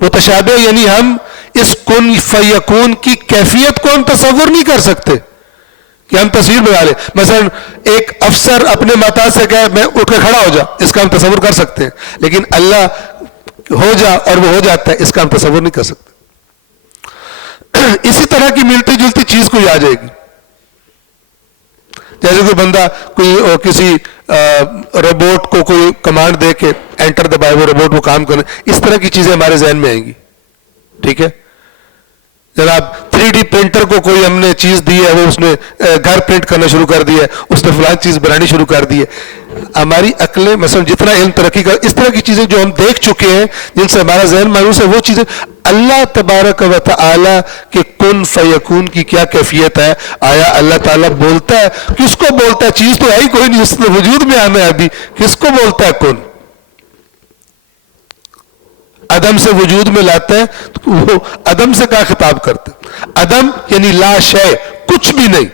متشابہ یعنی ہم اس کن فیکون کی کیفیت کو ہم تصور نہیں کر سکتے کہ ہم تصویر بنا لیں. مثلا ایک افسر اپنے محتاج سے کہے میں اٹھ کے کھڑا ہو جا، اس کا ہم تصور کر سکتے ہیں، لیکن اللہ ہو جا اور وہ ہو جاتا ہے، اس کا ہم تصور نہیں کر سکتے. اسی طرح کی ملتی جلتی چیز کوئی آ جائے گی. جیسے کوئی بندہ کوئی کسی روبوٹ کو کوئی کمانڈ دے کے انٹر دبائے وہ روبوٹ وہ کام کرے، اس طرح کی چیزیں ہمارے ذہن میں آئیں گی. ٹھیک ہے جناب، 3D پرنٹر کو کوئی ہم نے چیز دی ہے، وہ اس نے گھر پرنٹ کرنا شروع کر دیا ہے، اس نے فلان چیز بنانی شروع کر دی ہے. ہماری عقلیں مثلا جتنا علم ترقی کر، اس طرح کی چیزیں جو ہم دیکھ چکے ہیں جن سے ہمارا ذہن مایوس ہے، وہ چیزیں اللہ تبارک و تعالی کے کن فیکون کی کیا کیفیت ہے؟ آیا اللہ تعالیٰ بولتا ہے؟ کس کو بولتا ہے؟ چیز تو ہے ہی کوئی نہیں، اس نے وجود میں آنا ہے ابھی، کس کو بولتا ہے کن؟ عدم سے وجود میں لاتا ہے تو وہ عدم سے کیا خطاب کرتا ہے؟ عدم یعنی لا شے، کچھ بھی نہیں.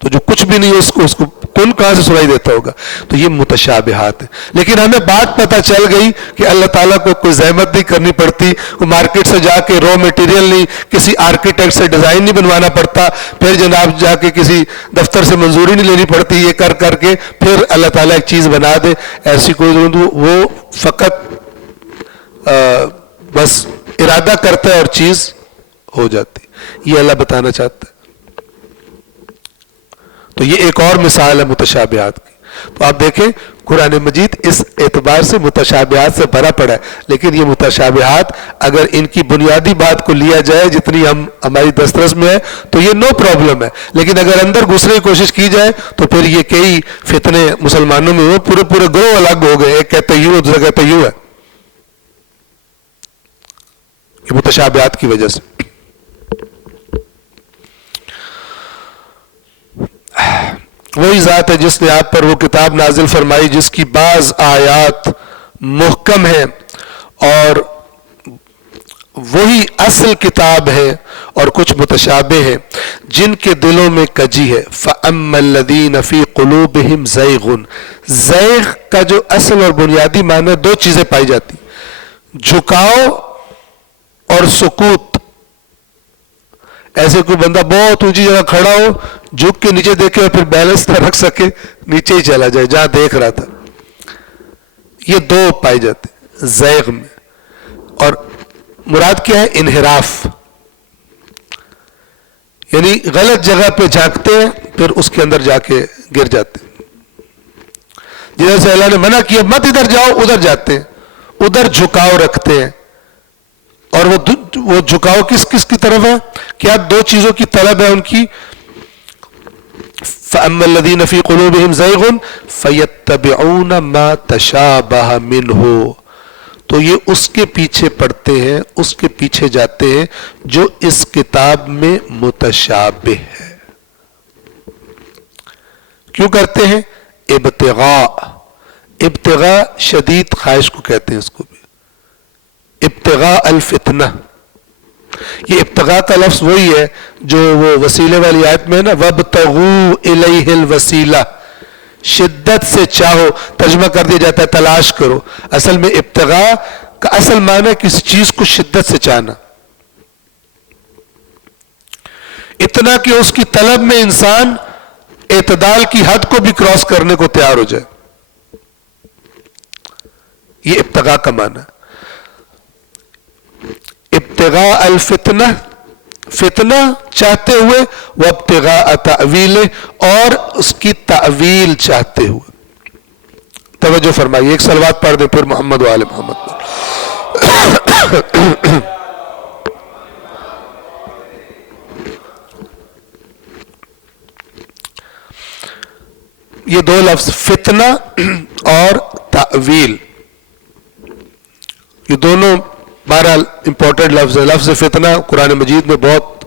تو جو کچھ بھی نہیں ہے اس کو کن کہاں سے سنائی دیتا ہوگا؟ تو یہ متشابہات ہیں. لیکن ہمیں بات پتہ چل گئی کہ اللہ تعالیٰ کو کوئی زحمت نہیں کرنی پڑتی، مارکیٹ سے جا کے رو میٹیریل نہیں، کسی آرکیٹیکٹ سے ڈیزائن نہیں بنوانا پڑتا، پھر جناب جا کے کسی دفتر سے منظوری نہیں لینی پڑتی، یہ کر کر کے پھر اللہ تعالیٰ ایک چیز بنا دے. ایسی کوئی ضرورت نہیں. وہ فقط بس ارادہ کرتا ہے اور چیز ہو جاتی. یہ اللہ بتانا چاہتا ہے. تو یہ ایک اور مثال ہے متشابہات کی. تو آپ دیکھیں قرآن مجید اس اعتبار سے متشابہات سے بھرا پڑا ہے، لیکن یہ متشابہات اگر ان کی بنیادی بات کو لیا جائے جتنی ہماری دسترس میں ہے تو یہ نو پرابلم ہے. لیکن اگر اندر گھسنے کی کوشش کی جائے تو پھر یہ کئی فتنے مسلمانوں میں ہوئے، پورے پورے گروہ الگ ہو گئے، ایک کہتے یوں ہے دوسرا کہتے یوں ہے. یہ متشابہات کی وجہ سے. وہی ذات ہے جس نے آپ پر وہ کتاب نازل فرمائی جس کی بعض آیات محکم ہیں اور وہی اصل کتاب ہے، اور کچھ متشابہ ہیں جن کے دلوں میں کجی ہے. فَأَمَّا الَّذِينَ فِي قُلُوبِهِمْ زَيْغٌ، زیغ کا جو اصل اور بنیادی معنی دو چیزیں پائی جاتی، جھکاؤ اور سکوت. ایسے کوئی بندہ بہت اونچی جگہ کھڑا ہو، جھک کے نیچے دیکھے اور پھر بیلنس نہ رکھ سکے، نیچے ہی چلا جائے جہاں دیکھ رہا تھا. یہ دو پائے جاتے زیغ میں. اور مراد کیا ہے؟ انحراف، یعنی غلط جگہ پہ جھانکتے ہیں پھر اس کے اندر جا کے گر جاتے ہیں. جدھر سے اللہ نے منع کیا مت ادھر جاؤ، ادھر جاتے ہیں، ادھر جھکاؤ رکھتے ہیں. اور وہ جھکاؤ کس کس کی طرف ہے؟ کیا دو چیزوں کی طلب ہے ان کی. فَأَمَّا الَّذِينَ فِي قُلُوبِهِمْ زَيْغٌ فَيَتَّبِعُونَ مَا تَشَابَهَ مِنْهُ، تو یہ اس کے پیچھے پڑتے ہیں، اس کے پیچھے جاتے ہیں جو اس کتاب میں متشابہ ہے. کیوں کرتے ہیں؟ ابتغاء شدید خواہش کو کہتے ہیں اس کو بھی، ابتغاء الفتنہ. یہ ابتغاء کا لفظ وہی ہے جو وہ وسیلے والی آیت میں ہے نا، وَابْتَغُوا إِلَيْهِ الْوَسِيلَةَ، شدت سے چاہو، ترجمہ کر دیا جاتا ہے تلاش کرو. اصل میں ابتغاء کا اصل معنی ہے کسی چیز کو شدت سے چاہنا، اتنا کہ اس کی طلب میں انسان اعتدال کی حد کو بھی کراس کرنے کو تیار ہو جائے. یہ ابتغاء کا معنی ہے. ابتغاء الفتنہ، فتنہ چاہتے ہوئے، وابتغاء تأویل، اور اس کی تعویل چاہتے ہوئے. توجہ فرمائیے، ایک صلوات پڑھ دیں پھر محمد و آل محمد پر. یہ دو لفظ فتنہ اور تعویل، یہ دونوں بہرحال امپورٹنٹ لفظ ہے. لفظ فتنہ قرآن مجید میں بہت،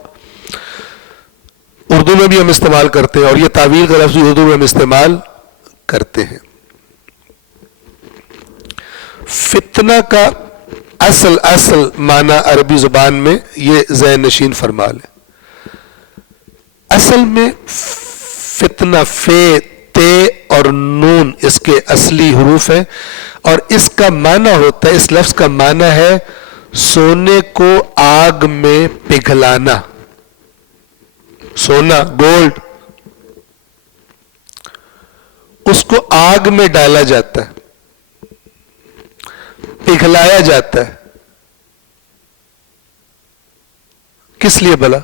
اردو میں بھی ہم استعمال کرتے ہیں، اور یہ تعویل کا لفظ اردو میں ہم استعمال کرتے ہیں. فتنہ کا اصل معنی عربی زبان میں یہ ذہن نشین فرما لیں. اصل میں فتنہ، فے، تے اور نون اس کے اصلی حروف ہیں، اور اس کا معنی ہوتا ہے، اس لفظ کا معنی ہے سونے کو آگ میں پگھلانا. سونا، گولڈ، اس کو آگ میں ڈالا جاتا ہے، پگھلایا جاتا ہے. کس لیے بھلا؟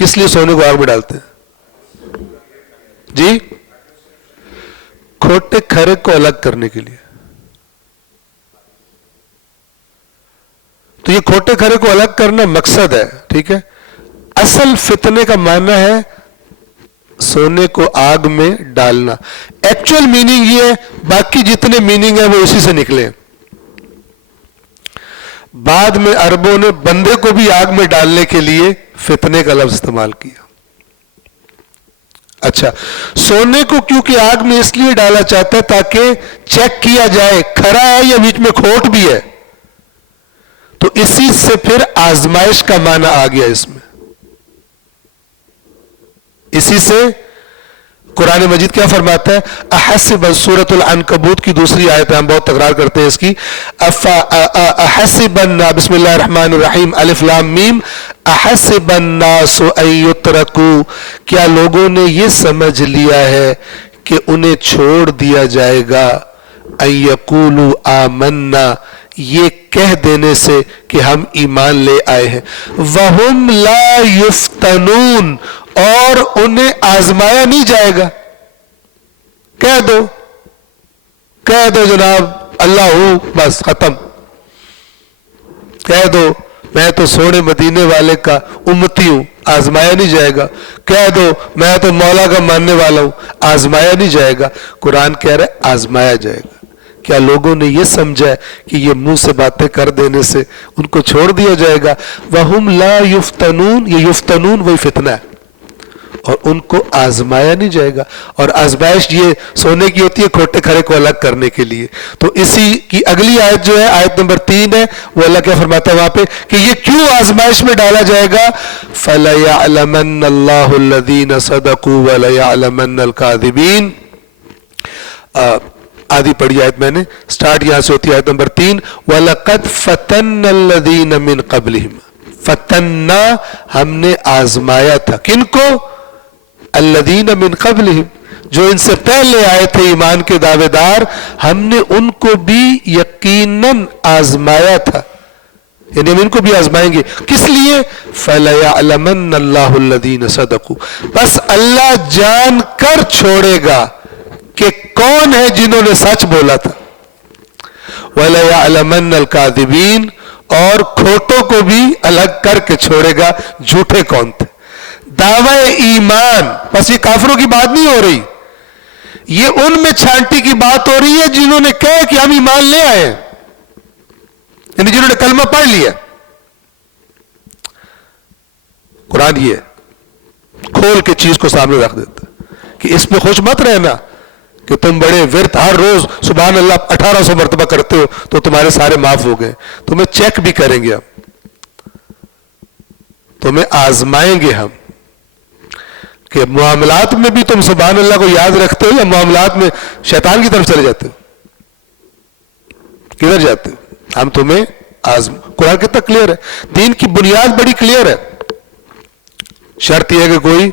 کس لیے سونے کو آگ میں ڈالتے ہیں؟ جی کھوٹے کھرے کو الگ کرنے کے لیے. تو یہ کھوٹے کھرے کو الگ کرنا مقصد ہے, ٹھیک ہے. اصل فتنے کا معنی ہے سونے کو آگ میں ڈالنا. ایکچوئل میننگ یہ ہے, باقی جتنے میننگ ہیں وہ اسی سے نکلے. بعد میں عربوں نے بندے کو بھی آگ میں ڈالنے کے لیے فتنے کا لفظ استعمال کیا. اچھا, سونے کو کیونکہ آگ میں اس لیے ڈالا چاہتا ہے تاکہ چیک کیا جائے کھرا ہے یا بیچ میں کھوٹ بھی ہے. تو اسی سے پھر آزمائش کا معنی آ گیا اس میں. اسی سے قرآن مجید کیا فرماتا ہے؟ احسب, سورۃ العنکبوت کی دوسری آیت ہے, ہم بہت تکرار کرتے ہیں اس کی. احسب الناس, بسم اللہ الرحمن الرحیم, الف لام میم, احسب الناس ان یترکوا, کیا لوگوں نے یہ سمجھ لیا ہے کہ انہیں چھوڑ دیا جائے گا, ان یقولوا آمنا, یہ کہہ دینے سے کہ ہم ایمان لے آئے ہیں, وَهُمْ لَا يُفْتَنُونَ, اور انہیں آزمایا نہیں جائے گا. کہہ دو جناب اللہ ہوں, بس ختم. کہہ دو میں تو سونے مدینے والے کا امتی ہوں, آزمایا نہیں جائے گا. کہہ دو میں تو مولا کا ماننے والا ہوں, آزمایا نہیں جائے گا. قرآن کہہ رہا ہے آزمایا جائے گا. کیا لوگوں نے یہ سمجھا کہ یہ منہ سے باتیں کر دینے سے ان کو چھوڑ دیا جائے گا؟ وَهُمْ لَا يُفْتَنُونَ, یہ یفتنون وہی فتنہ ہے, اور ان کو آزمایا نہیں جائے گا. اور آزمائش یہ سونے کی ہوتی ہے کھوٹے کھرے کو الگ کرنے کے لیے. تو اسی کی اگلی آیت جو ہے, آیت نمبر 3 ہے, وہ اللہ کیا فرماتا ہے وہاں پہ کہ یہ کیوں آزمائش میں ڈالا جائے گا؟ فَلَيَعْلَمَنَّ اللَّهُ الَّذِينَ صَدَقُوا وَلَيَعْلَمَنَّ الْكَاذِبِينَ. آدھی پڑھی آیت میں نے, سٹارٹ یہاں سے ہوتی ہے آیت نمبر 3, وَلَقَدْ فَتَنَّ الَّذِينَ مِنْ قَبْلِهِمْ. فتنا, ہم نے آزمایا تھا. کن کو؟ الَّذِينَ مِنْ قَبْلِهِمْ, جو ان سے پہلے آئے تھے ایمان کے دعوے دار, ہم نے ان کو بھی یقیناً آزمایا تھا, یعنی ہم ان کو بھی آزمائیں گے. کس لیے؟ فَلَيَعْلَمَنَّ اللَّهُ الَّذِينَ صَدَقُوا, بس اللہ جان کر چھوڑے گا کہ کون ہے جنہوں نے سچ بولا تھا. وَلَيَعْلَمَنَّ الْكَاذِبِينَ, اور کھوٹوں کو بھی الگ کر کے چھوڑے گا جھوٹے کون تھے. دعوی ایمان, بس یہ کافروں کی بات نہیں ہو رہی, یہ ان میں چھانٹی کی بات ہو رہی ہے جنہوں نے کہا کہ ہم ایمان لے آئے ہیں, یعنی جنہوں نے کلمہ پڑھ لیا. قرآن یہ کھول کے چیز کو سامنے رکھ دیتا کہ اس پہ خوش مت رہنا کہ تم بڑے ورد ہر روز سبحان اللہ 1800 مرتبہ کرتے ہو تو تمہارے سارے معاف ہو گئے. تمہیں چیک بھی کریں گے ہم, تمہیں آزمائیں گے ہم کہ معاملات میں بھی تم سبحان اللہ کو یاد رکھتے ہو یا معاملات میں شیطان کی طرف چلے جاتے ہو, کدھر جاتے ہو. ہم تمہیں قرآن کتنا کلیئر ہے, دین کی بنیاد بڑی کلیئر ہے. شرط یہ ہے کہ کوئی,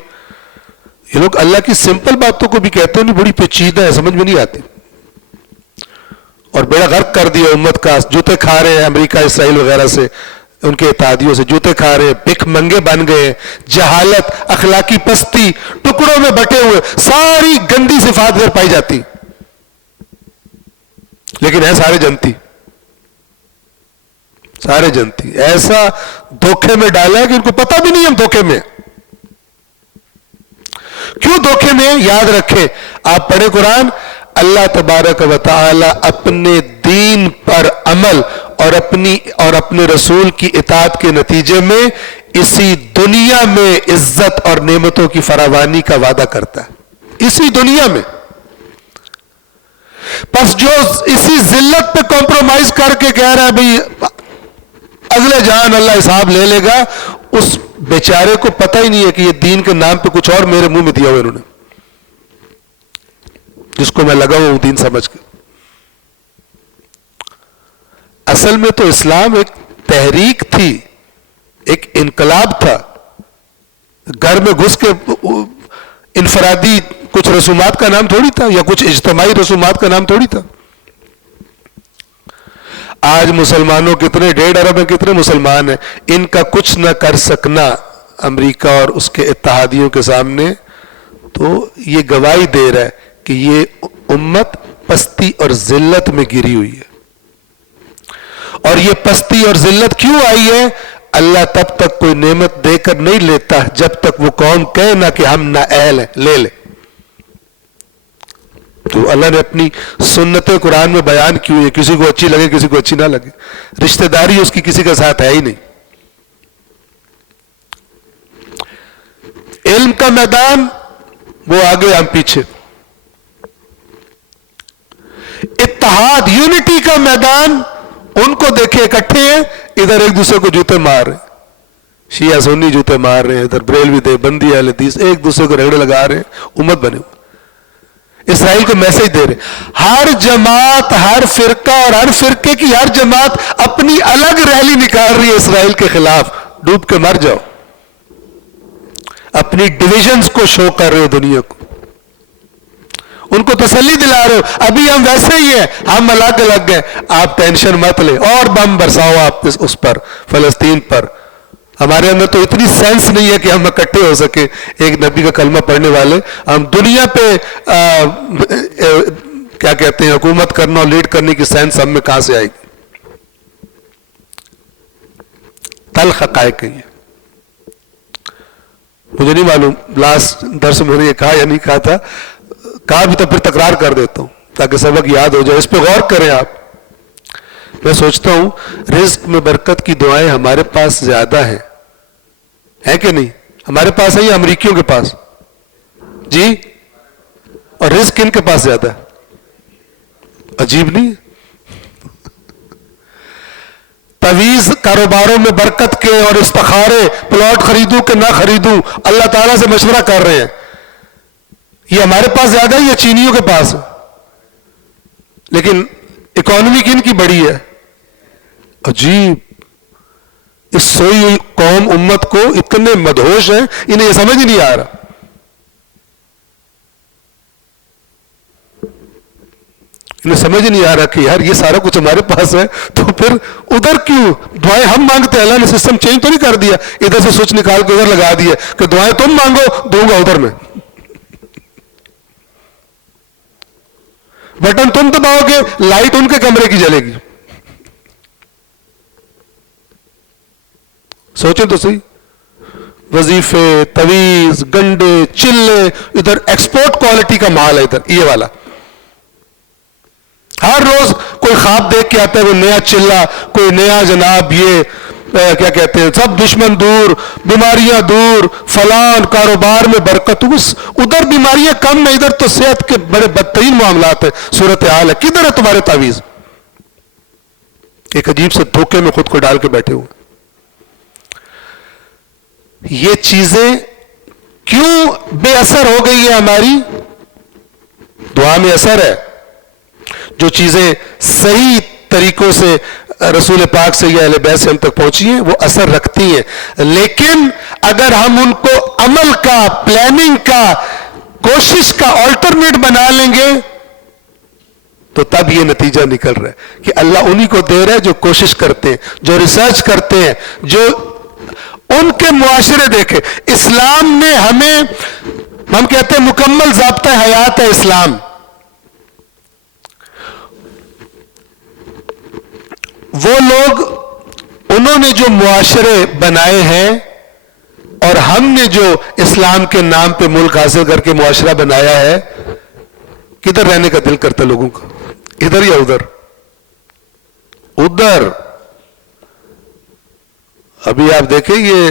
یہ لوگ اللہ کی سمپل باتوں کو بھی کہتے ہیں نہیں, بڑی پیچیدہ ہے, سمجھ میں نہیں آتی, اور بیڑا غرق کر دیا امت کا. جوتے کھا رہے ہیں امریکہ اسرائیل وغیرہ سے, ان کے اتحادیوں سے جوتے کھا رہے ہیں, بھک منگے بن گئے, جہالت, اخلاقی پستی, ٹکڑوں میں بٹے ہوئے, ساری گندی صفات ادھر پائی جاتی, لیکن ہے سارے جنتی, سارے جنتی. ایسا دھوکے میں ڈالا ہے کہ ان کو پتہ بھی نہیں ہم دھوکے میں. کیوں دھوکے میں؟ یاد رکھیں, آپ پڑھیں قرآن, اللہ تبارک و تعالی اپنے دین پر عمل اور اپنے رسول کی اطاعت کے نتیجے میں اسی دنیا میں عزت اور نعمتوں کی فراوانی کا وعدہ کرتا ہے, اسی دنیا میں. پس جو اسی ذلت پہ کمپرومائز کر کے کہہ رہا ہے بھئی اگلے جان اللہ حساب لے لے گا, اس بیچارے کو پتہ ہی نہیں ہے کہ یہ دین کے نام پہ کچھ اور میرے منہ میں دیا ہوا انہوں نے, جس کو میں لگا ہوا ہوں دین سمجھ کے. اصل میں تو اسلام ایک تحریک تھی, ایک انقلاب تھا. گھر میں گھس کے انفرادی کچھ رسومات کا نام تھوڑی تھا, یا کچھ اجتماعی رسومات کا نام تھوڑی تھا. آج مسلمانوں کتنے, 1.5 ارب میں کتنے مسلمان ہیں, ان کا کچھ نہ کر سکنا امریکہ اور اس کے اتحادیوں کے سامنے، تو یہ گواہی دے رہا ہے کہ یہ امت پستی اور ذلت میں گری ہوئی ہے. اور یہ پستی اور ذلت کیوں آئی ہے؟ اللہ تب تک کوئی نعمت دے کر نہیں لیتا جب تک وہ قوم کہے نہ کہ ہم نااہل ہیں، لے لے. تو اللہ نے اپنی سنت قرآن میں بیان کی ہوئی ہے، کسی کو اچھی لگے کسی کو اچھی نہ لگے، رشتہ داری اس کی کسی کے ساتھ ہے ہی نہیں. علم کا میدان وہ آگے ہم پیچھے، اتحاد یونٹی کا میدان ان کو دیکھے اکٹھے ہیں، ادھر ایک دوسرے کو جوتے مار رہے ہیں، شیعہ سنی جوتے مار رہے ہیں، ادھر بریلوی دیوبندی اہل حدیث ایک دوسرے کو رگڑے لگا رہے ہیں، امت بنے ہوئے. اسرائیل کو میسج دے رہے، ہر جماعت، ہر فرقہ اور ہر فرقے کی ہر جماعت اپنی الگ ریلی نکال رہی ہے اسرائیل کے خلاف. ڈوب کے مر جاؤ، اپنی ڈویژنز کو شو کر رہے ہو دنیا کو، ان کو تسلی دلا رہے ہو ابھی ہم ویسے ہی ہیں، ہم الگ الگ ہیں، آپ ٹینشن مت لیں، اور بم برساؤ آپ اس پر، فلسطین پر. ہمارے اندر تو اتنی سینس نہیں ہے کہ ہم اکٹھے ہو سکیں ایک نبی کا کلمہ پڑھنے والے. ہم دنیا پہ کیا کہتے ہیں حکومت کرنا اور لیڈ کرنے کی سینس ہم میں کہاں سے آئے گی؟ تلخ حقائق ہے یہ. مجھے نہیں معلوم لاسٹ درس میں نے یہ کہا یا نہیں کہا تھا، کہا بھی تو پھر تکرار کر دیتا ہوں تاکہ سبق یاد ہو جائے. اس پہ غور کریں آپ. میں سوچتا ہوں رزق میں برکت کی دعائیں ہمارے پاس زیادہ ہیں، ہے کہ نہیں؟ ہمارے پاس ہے یا امریکیوں کے پاس؟ جی. اور رزق کن کے پاس زیادہ ہے؟ عجیب نہیں؟ تویز کاروباروں میں برکت کے اور استخارے، پلاٹ خریدوں کہ نہ خریدوں، اللہ تعالیٰ سے مشورہ کر رہے ہیں، یہ ہمارے پاس زیادہ ہے یا چینیوں کے پاس؟ لیکن اکانومی کن کی بڑی ہے؟ عجیب. اس سوئی ہوئی قوم امت کو اتنے مدہوش ہیں، انہیں یہ سمجھ نہیں آ رہا. انہیں سمجھ نہیں آ رہا کہ یار یہ سارا کچھ ہمارے پاس ہے تو پھر ادھر کیوں دعائیں ہم مانگتے ہیں؟ اللہ نے سسٹم چینج تو نہیں کر دیا، ادھر سے سوچ نکال کے ادھر لگا دیا کہ دعائیں تم مانگو دوں گا ادھر میں. بٹن تم دباؤ گے لائٹ ان کے کمرے کی جلے گی. سوچیں تو صحیح. وظیفے، تویز، گنڈے، چلے، ادھر ایکسپورٹ کوالٹی کا مال ہے، ادھر یہ والا. ہر روز کوئی خواب دیکھ کے آتا ہے، کوئی نیا چلا، کوئی نیا جناب یہ کیا کہتے ہیں، سب دشمن دور، بیماریاں دور، فلان کاروبار میں برکت. ادھر بیماریاں کم ہیں، ادھر تو صحت کے بڑے بدترین معاملات ہیں، صورتحال ہے. کدھر ہے تمہارے تعویذ؟ ایک عجیب سے دھوکے میں خود کو ڈال کے بیٹھے ہوئے. یہ چیزیں کیوں بے اثر ہو گئی ہے؟ ہماری دعا میں اثر ہے. جو چیزیں صحیح طریقوں سے رسول پاک سے یا اہل بیت سے ہم تک پہنچی ہیں وہ اثر رکھتی ہیں، لیکن اگر ہم ان کو عمل کا، پلاننگ کا، کوشش کا آلٹرنیٹ بنا لیں گے تو تب یہ نتیجہ نکل رہا ہے کہ اللہ انہی کو دے رہا ہے جو کوشش کرتے ہیں، جو ریسرچ کرتے ہیں، جو ان کے معاشرے دیکھے. اسلام نے ہمیں، ہم کہتے ہیں مکمل ضابطہ حیات ہے اسلام. وہ لوگ انہوں نے جو معاشرے بنائے ہیں اور ہم نے جو اسلام کے نام پہ ملک حاصل کر کے معاشرہ بنایا ہے، کدھر رہنے کا دل کرتا لوگوں کا؟ ادھر یا ادھر؟ ادھر. ابھی آپ دیکھیں یہ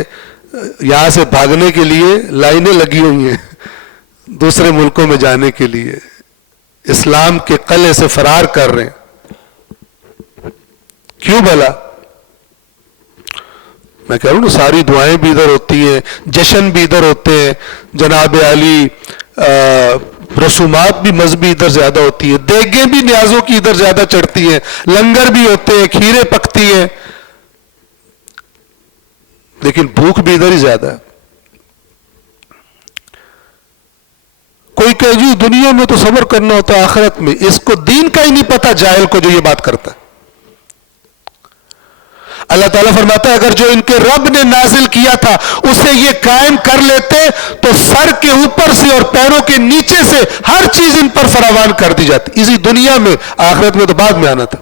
یہاں سے بھاگنے کے لیے لائنیں لگی ہوئی ہیں دوسرے ملکوں میں جانے کے لیے، اسلام کے قلعے سے فرار کر رہے ہیں. کیوں بھلا؟ میں کہہ رہا ہوں ساری دعائیں بھی ادھر ہوتی ہیں، جشن بھی ادھر ہوتے ہیں، جناب علی رسومات بھی مذہبی ادھر زیادہ ہوتی ہیں، دیگیں بھی نیازوں کی ادھر زیادہ چڑھتی ہیں، لنگر بھی ہوتے ہیں، کھیریں پکتی ہیں، لیکن بھوک بھی ادھر ہی زیادہ ہے. کوئی کہ جی دنیا میں تو صبر کرنا ہوتا ہے، آخرت میں اس کو دین کا ہی نہیں پتا، جاہل کو جو یہ بات کرتا ہے. اللہ تعالیٰ فرماتا ہے اگر جو ان کے رب نے نازل کیا تھا اسے یہ قائم کر لیتے تو سر کے اوپر سے اور پیروں کے نیچے سے ہر چیز ان پر فراوان کر دی جاتی، اسی دنیا میں، آخرت میں تو بعد میں آنا تھا۔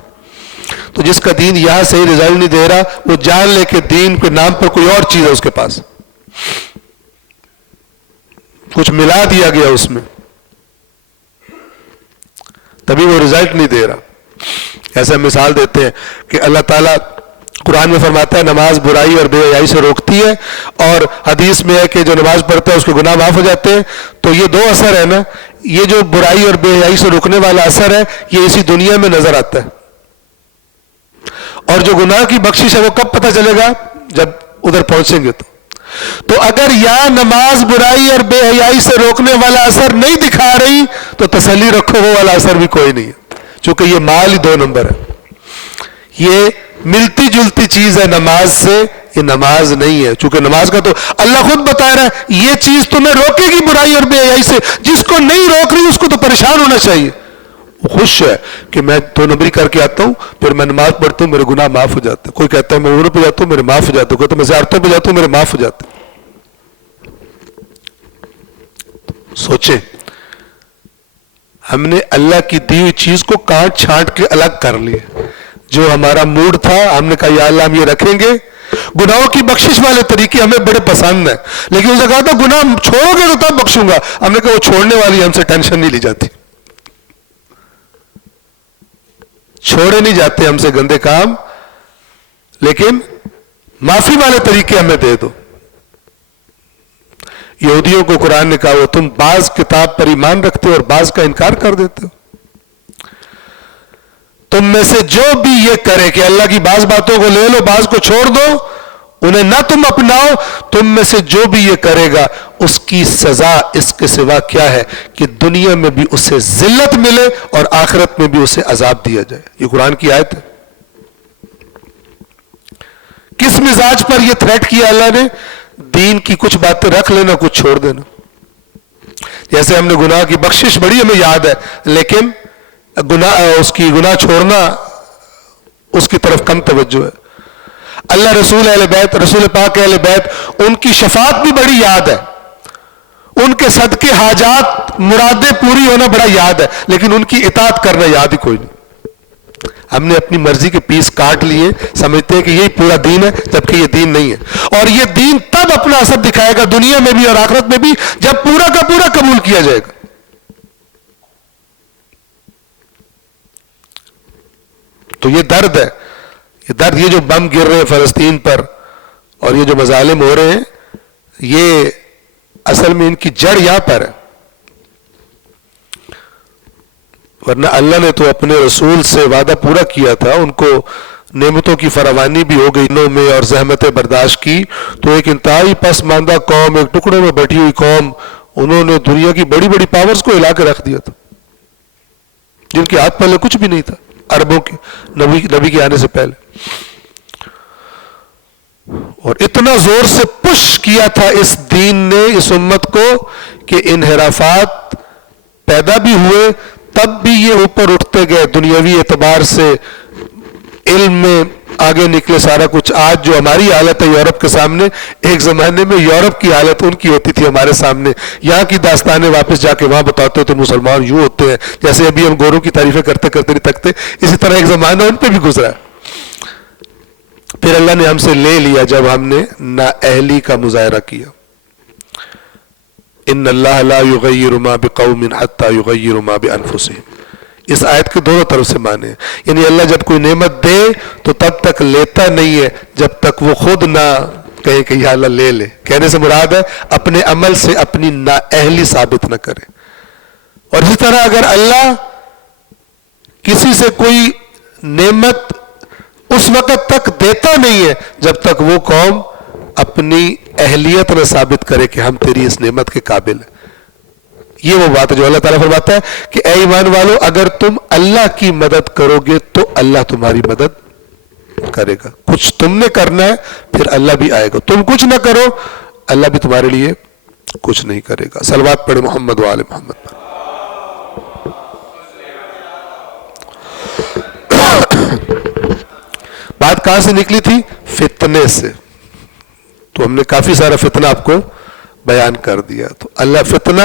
تو جس کا دین یہاں صحیح رزلٹ نہیں دے رہا، وہ جان لے کہ دین کے نام پر کوئی اور چیز ہے اس کے پاس، کچھ ملا دیا گیا اس میں، تبھی وہ رزلٹ نہیں دے رہا۔ ایسا مثال دیتے ہیں کہ اللہ تعالیٰ قرآن میں فرماتا ہے نماز برائی اور بے حیائی سے روکتی ہے، اور حدیث میں ہے کہ جو نماز پڑھتا ہے اس کے گناہ معاف ہو جاتے ہیں۔ تو یہ دو اثر ہے نا، یہ جو برائی اور بے حیائی سے روکنے والا اثر ہے یہ اسی دنیا میں نظر آتا ہے، اور جو گناہ کی بخشش ہے وہ کب پتہ چلے گا؟ جب ادھر پہنچیں گے۔ تو اگر یہاں نماز برائی اور بے حیائی سے روکنے والا اثر نہیں دکھا رہی تو تسلی رکھو وہ والا اثر بھی کوئی نہیں ہے، چونکہ یہ مال ہی 2 نمبر ہے، یہ ملتی جلتی چیز ہے نماز سے، یہ نماز نہیں ہے، چونکہ نماز کا تو اللہ خود بتا رہا ہے یہ چیز تمہیں روکے گی برائی اور بے حیائی سے، جس کو نہیں روک رہی اس کو تو پریشان ہونا چاہیے، وہ خوش ہے کہ میں 2 نمبری کر کے آتا ہوں، پھر میں نماز پڑھتا ہوں میرے گناہ معاف ہو جاتے ہیں۔ کوئی کہتا ہے میں عمروں پہ جاتا ہوں میرے معاف ہو جاتے ہیں، کوئی کہتا ہے میں زیارتوں پہ جاتا ہوں میرے معاف ہو جاتے ہیں۔ سوچیں ہم نے اللہ کی دی ہوئی چیز کو کاٹ چھانٹ کے الگ کر لیا، جو ہمارا موڈ تھا ہم نے کہا یا اللہ ہم یہ رکھیں گے۔ گناہوں کی بخشش والے طریقے ہمیں بڑے پسند ہیں، لیکن اس نے کہا تھا گناہ چھوڑو گے تو تب بخشوں گا، ہم نے کہا وہ چھوڑنے والی ہم سے ٹینشن نہیں لی جاتی، چھوڑے نہیں جاتے ہم سے گندے کام، لیکن معافی والے طریقے ہمیں دے دو۔ یہودیوں کو قرآن نے کہا وہ تم بعض کتاب پر ایمان رکھتے ہو اور بعض کا انکار کر دیتے ہو، تم میں سے جو بھی یہ کرے کہ اللہ کی بعض باتوں کو لے لو بعض کو چھوڑ دو، انہیں نہ تم اپناؤ، تم میں سے جو بھی یہ کرے گا اس کی سزا اس کے سوا کیا ہے کہ دنیا میں بھی اسے ذلت ملے اور آخرت میں بھی اسے عذاب دیا جائے۔ یہ قرآن کی آیت ہے۔ کس مزاج پر یہ تھریٹ کیا اللہ نے؟ دین کی کچھ باتیں رکھ لینا کچھ چھوڑ دینا۔ جیسے ہم نے گناہ کی بخشش بڑی ہمیں یاد ہے، لیکن گناہ چھوڑنا اس کی طرف کم توجہ ہے۔ اللہ رسول اہل بیت، رسول پاک اہل بیت، ان کی شفاعت بھی بڑی یاد ہے، ان کے صدقے حاجات مرادیں پوری ہونا بڑا یاد ہے، لیکن ان کی اطاعت کرنا یاد ہی کوئی نہیں۔ ہم نے اپنی مرضی کے پیس کاٹ لیے، سمجھتے ہیں کہ یہی پورا دین ہے، جبکہ یہ دین نہیں ہے، اور یہ دین تب اپنا اثر دکھائے گا دنیا میں بھی اور آخرت میں بھی جب پورا کا پورا قبول کیا جائے گا۔ تو یہ درد ہے، یہ درد، یہ جو بم گر رہے ہیں فلسطین پر اور یہ جو مظالم ہو رہے ہیں، یہ اصل میں ان کی جڑ یہاں پر ہے۔ ورنہ اللہ نے تو اپنے رسول سے وعدہ پورا کیا تھا، ان کو نعمتوں کی فراوانی بھی ہو گئی انہوں میں اور زحمتیں برداشت کی، تو ایک انتہائی پسماندہ قوم، ایک ٹکڑے میں بیٹھی ہوئی قوم، انہوں نے دنیا کی بڑی بڑی پاورز کو ہلا کے رکھ دیا تھا، جن کے ہاتھ پہلے کچھ بھی نہیں تھا، عربوں کے نبی کے آنے سے پہلے، اور اتنا زور سے پش کیا تھا اس دین نے اس امت کو کہ انحرافات پیدا بھی ہوئے، تب بھی یہ اوپر اٹھتے گئے دنیاوی اعتبار سے، علم میں آگے نکلے سارا کچھ۔ آج جو ہماری حالت ہے یورپ کے سامنے، ایک زمانے میں یورپ کی حالت ان کی ہوتی تھی ہمارے سامنے۔ یہاں کی داستانیں واپس جا کے وہاں بتاتے تو مسلمان یوں ہوتے ہیں، جیسے ابھی ہم گوروں کی تعریفیں کرتے کرتے نہیں تھکتے، اسی طرح ایک زمانہ ان پہ بھی گزرا۔ پھر اللہ نے ہم سے لے لیا جب ہم نے نااہلی کا مظاہرہ کیا۔ ان اللہ لا یغیر ما بقوم حتی یغیروا ما بانفسہم، اس آیت کے دونوں طرف سے معنی ہیں، یعنی اللہ جب کوئی نعمت دے تو تب تک لیتا نہیں ہے جب تک وہ خود نہ کہے کہ یا اللہ لے لے۔ کہنے سے مراد ہے اپنے عمل سے اپنی نااہلی ثابت نہ کرے۔ اور اسی طرح اگر اللہ کسی سے کوئی نعمت اس وقت تک دیتا نہیں ہے جب تک وہ قوم اپنی اہلیت نہ ثابت کرے کہ ہم تیری اس نعمت کے قابل ہیں۔ یہ وہ بات ہے جو اللہ تعالیٰ فرماتا ہے کہ اے ایمان والو اگر تم اللہ کی مدد کرو گے تو اللہ تمہاری مدد کرے گا۔ کچھ تم نے کرنا ہے پھر اللہ بھی آئے گا، تم کچھ نہ کرو اللہ بھی تمہارے لیے کچھ نہیں کرے گا۔ صلوات پڑھے محمد و آل محمد پر۔ بات کہاں سے نکلی تھی؟ فتنے سے. تو ہم نے کافی سارا فتنہ آپ کو بیان کر دیا. تو اللہ فتنہ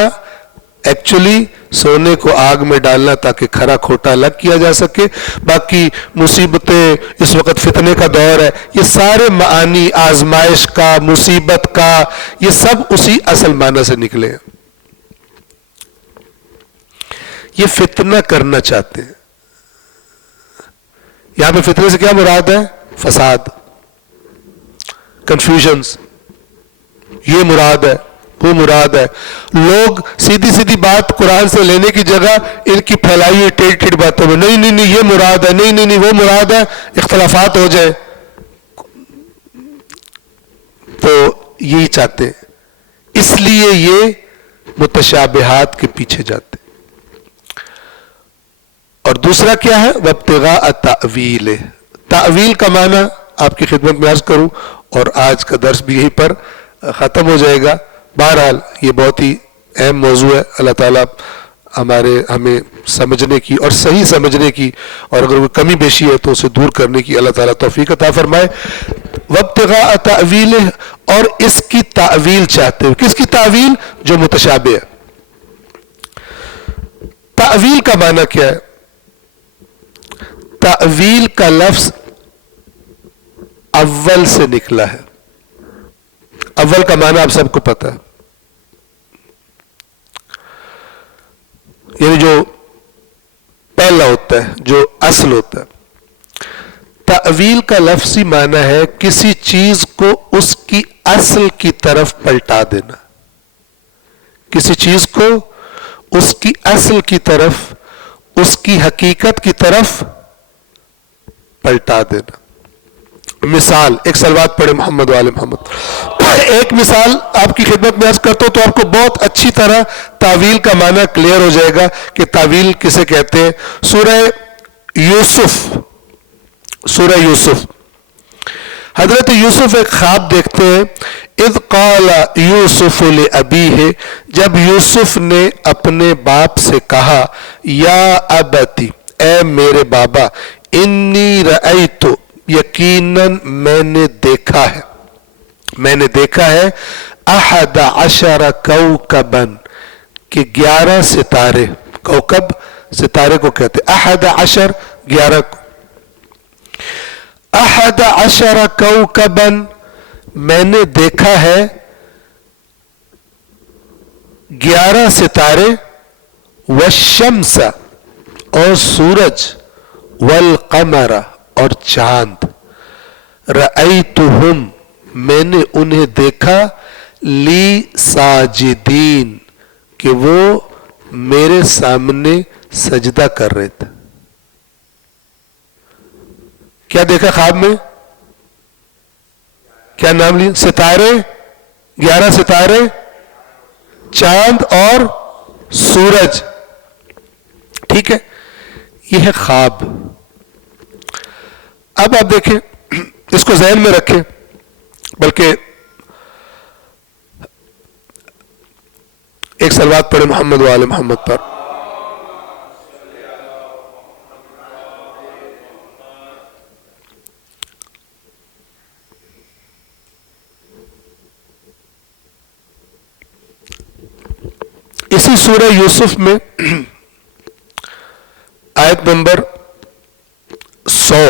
ایکچولی سونے کو آگ میں ڈالنا تاکہ کھرا کھوٹا الگ کیا جا سکے. باقی مصیبتیں، اس وقت فتنے کا دور ہے، یہ سارے معانی آزمائش کا، مصیبت کا، یہ سب اسی اصل معنی سے نکلے ہیں. یہ فتنہ کرنا چاہتے ہیں. یہاں پہ فتنے سے کیا مراد ہے؟ فساد، کنفیوژنز، یہ مراد ہے، وہ مراد ہے. لوگ سیدھی سیدھی بات قرآن سے لینے کی جگہ ان کی پھیلائی ہوئی ٹیڑھ ٹیڑھ باتوں میں نہیں نہیں نہیں یہ مراد ہے، نہیں نہیں نہیں وہ مراد ہے، اختلافات ہو جائیں. تو یہی چاہتے ہیں، اس لیے یہ متشابہات کے پیچھے جاتے ہیں. اور دوسرا کیا ہے؟ وابتغاء تأویل. تأویل کا معنی آپ کی خدمت میں عرض کروں، اور آج کا درس بھی یہیں پر ختم ہو جائے گا. بہرحال یہ بہت ہی اہم موضوع ہے. اللہ تعالیٰ ہمیں سمجھنے کی اور صحیح سمجھنے کی، اور اگر کوئی کمی بیشی ہے تو اسے دور کرنے کی اللہ تعالیٰ توفیق عطا فرمائے. وابتغاء تأویل، اور اس کی تعویل چاہتے ہو. کس کی تعویل؟ جو متشابہ ہے. تعویل کا معنی کیا ہے؟ تعویل کا لفظ اول سے نکلا ہے. اول کا معنی آپ سب کو پتہ ہے، یعنی جو پہلا ہوتا ہے، جو اصل ہوتا ہے. تعویل کا لفظی معنی ہے کسی چیز کو اس کی اصل کی طرف پلٹا دینا. کسی چیز کو اس کی اصل کی طرف، اس کی حقیقت کی طرف پلٹا دینا. مثال، ایک صلوات پڑھے محمد وآل محمد. ایک مثال آپ کی خدمت میں عرض کرتا ہوں تو آپ کو بہت اچھی طرح تعویل کا معنی کلیئر ہو جائے گا کہ تعویل کسے کہتے ہیں. سورہ یوسف، سورہ یوسف، حضرت یوسف ایک خواب دیکھتے ہیں. اذ قال یوسف لأبیہ، جب یوسف نے اپنے باپ سے کہا، یا ابتی، اے میرے بابا، انی رأیت، یقیناً میں نے دیکھا ہے، میں نے دیکھا ہے، 11 کوكبا، کہ 11 ستارے. کوكب ستارے کو کہتے 11، 11 کو. 11 کوكبا، میں نے دیکھا ہے 11 ستارے، والشمس، اور سورج، والقمر، اور چاند. رأیتہم، میں نے انہیں دیکھا، لی ساجدین، کہ وہ میرے سامنے سجدہ کر رہے تھے. کیا دیکھا خواب میں؟ کیا نام لیا؟ ستارے، 11 ستارے، چاند اور سورج. ٹھیک ہے، یہ ہے خواب. اب آپ دیکھیں، اس کو ذہن میں رکھیں، بلکہ ایک صلوات پڑھے محمد وآل محمد پر. اسی سورہ یوسف میں آیت نمبر 100،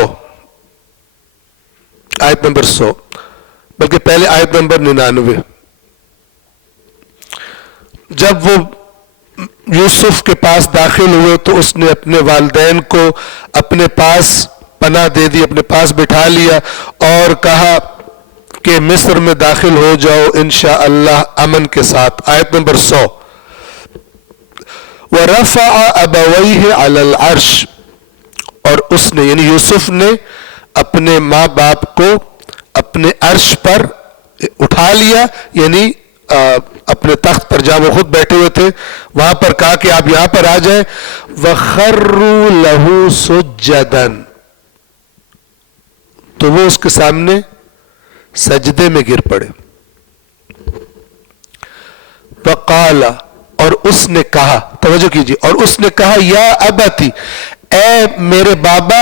آیت نمبر 100، بلکہ پہلے آیت نمبر 99، جب وہ یوسف کے پاس داخل ہوئے تو اس نے اپنے والدین کو اپنے پاس پناہ دے دی، اپنے پاس بٹھا لیا اور کہا کہ مصر میں داخل ہو جاؤ انشاءاللہ امن کے ساتھ. آیت نمبر 100، وَرَفَعَ أَبَوَيْهِ عَلَى الْعَرْشِ، اور اس نے یعنی یوسف نے اپنے ماں باپ کو اپنے عرش پر اٹھا لیا، یعنی اپنے تخت پر جہاں وہ خود بیٹھے ہوئے تھے وہاں پر کہا کہ آپ یہاں پر آ جائیں. وَخَرُّوا لَهُ سُجَّدًا، تو وہ اس کے سامنے سجدے میں گر پڑے. وَقَالَ، اور اس نے کہا، توجہ کیجیے، اور اس نے کہا، یا ابتی، اے میرے بابا،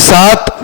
7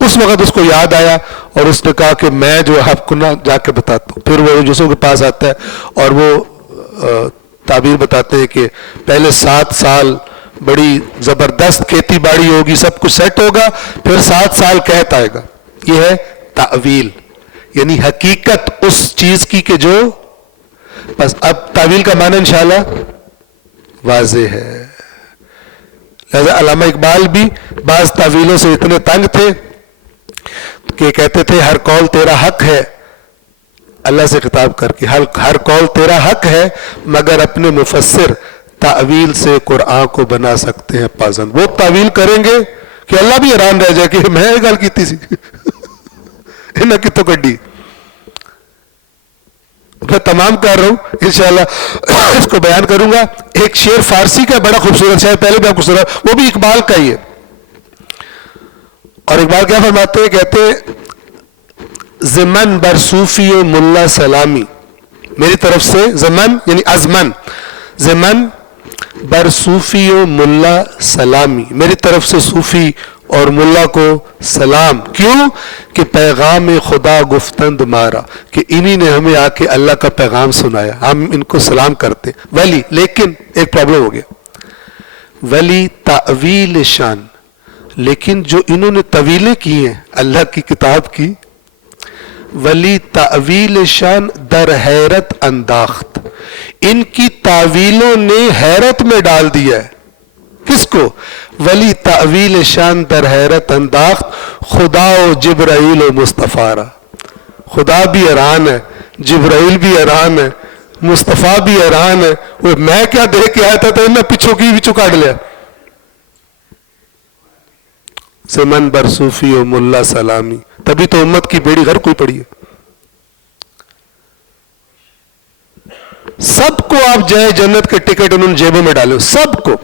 اس وقت اس کو یاد آیا اور اس نے کہا کہ میں جو آپ کو نہ جا کے بتاتا ہوں. پھر وہ یوسف کے پاس آتا ہے اور وہ تعبیر بتاتے ہیں کہ پہلے 7 سال بڑی زبردست کھیتی باڑی ہوگی, سب کچھ سیٹ ہوگا, پھر 7 سال قحط آئے گا. یہ ہے تعویل, یعنی حقیقت اس چیز کی کہ جو بس. اب تعویل کا معنی انشاءاللہ واضح ہے. لہذا علامہ اقبال بھی بعض تعویلوں سے اتنے تنگ تھے کہ کہتے تھے ہر قول تیرا حق ہے, اللہ سے خطاب کر کے, ہر قول تیرا حق ہے مگر اپنے مفسر تعویل سے قرآن کو بنا سکتے ہیں پابند. وہ تعویل کریں گے کہ اللہ بھی حیران رہ جائے کہ میں یہ گل کیتی سی انہیں کتوں کڈی. میں تمام کر رہا ہوں انشاءاللہ اس کو بیان کروں گا. ایک شعر فارسی کا بڑا خوبصورت شاید پہلے بھی آپ کو سنا, وہ بھی اقبال کا ہی ہے. اور اقبال کیا فرماتے ہیں, کہتے ہیں زمن بر صوفی و ملا سلامی, میری طرف سے زمن یعنی ازمن, زمن بر صوفی و ملا سلامی, میری طرف سے صوفی اور ملا کو سلام. کیوں کہ پیغام خدا گفتند مارا, کہ انہی نے ہمیں آ کے اللہ کا پیغام سنایا, ہم ان کو سلام کرتے. ولی لیکن ایک پرابلم ہو گیا, ولی تعویل شان, لیکن جو انہوں نے طویلیں کی ہیں اللہ کی کتاب کی, ولی تعویل شان در حیرت انداخت, ان کی تعویلوں نے حیرت میں ڈال دیا ہے. کس کو؟ ولی تعویل شان در حیرت انداخت خدا و جبرائیل و مصطفیٰ را. خدا بھی حیران ہے, جبرائیل بھی حیران ہے, مصطفیٰ بھی حیران ہے. وہ میں کیا دیکھ کے آیا تھا تو انہیں پچھوں کی بھی چکاڑ لیا. زمن بر صوفی و ملا سلامی, تبھی تو امت کی بیڑی غرق ہوئی پڑی ہے. سب کو آپ جائے جنت کے ٹکٹ انہوں نے جیبوں میں ڈالے, سب کو.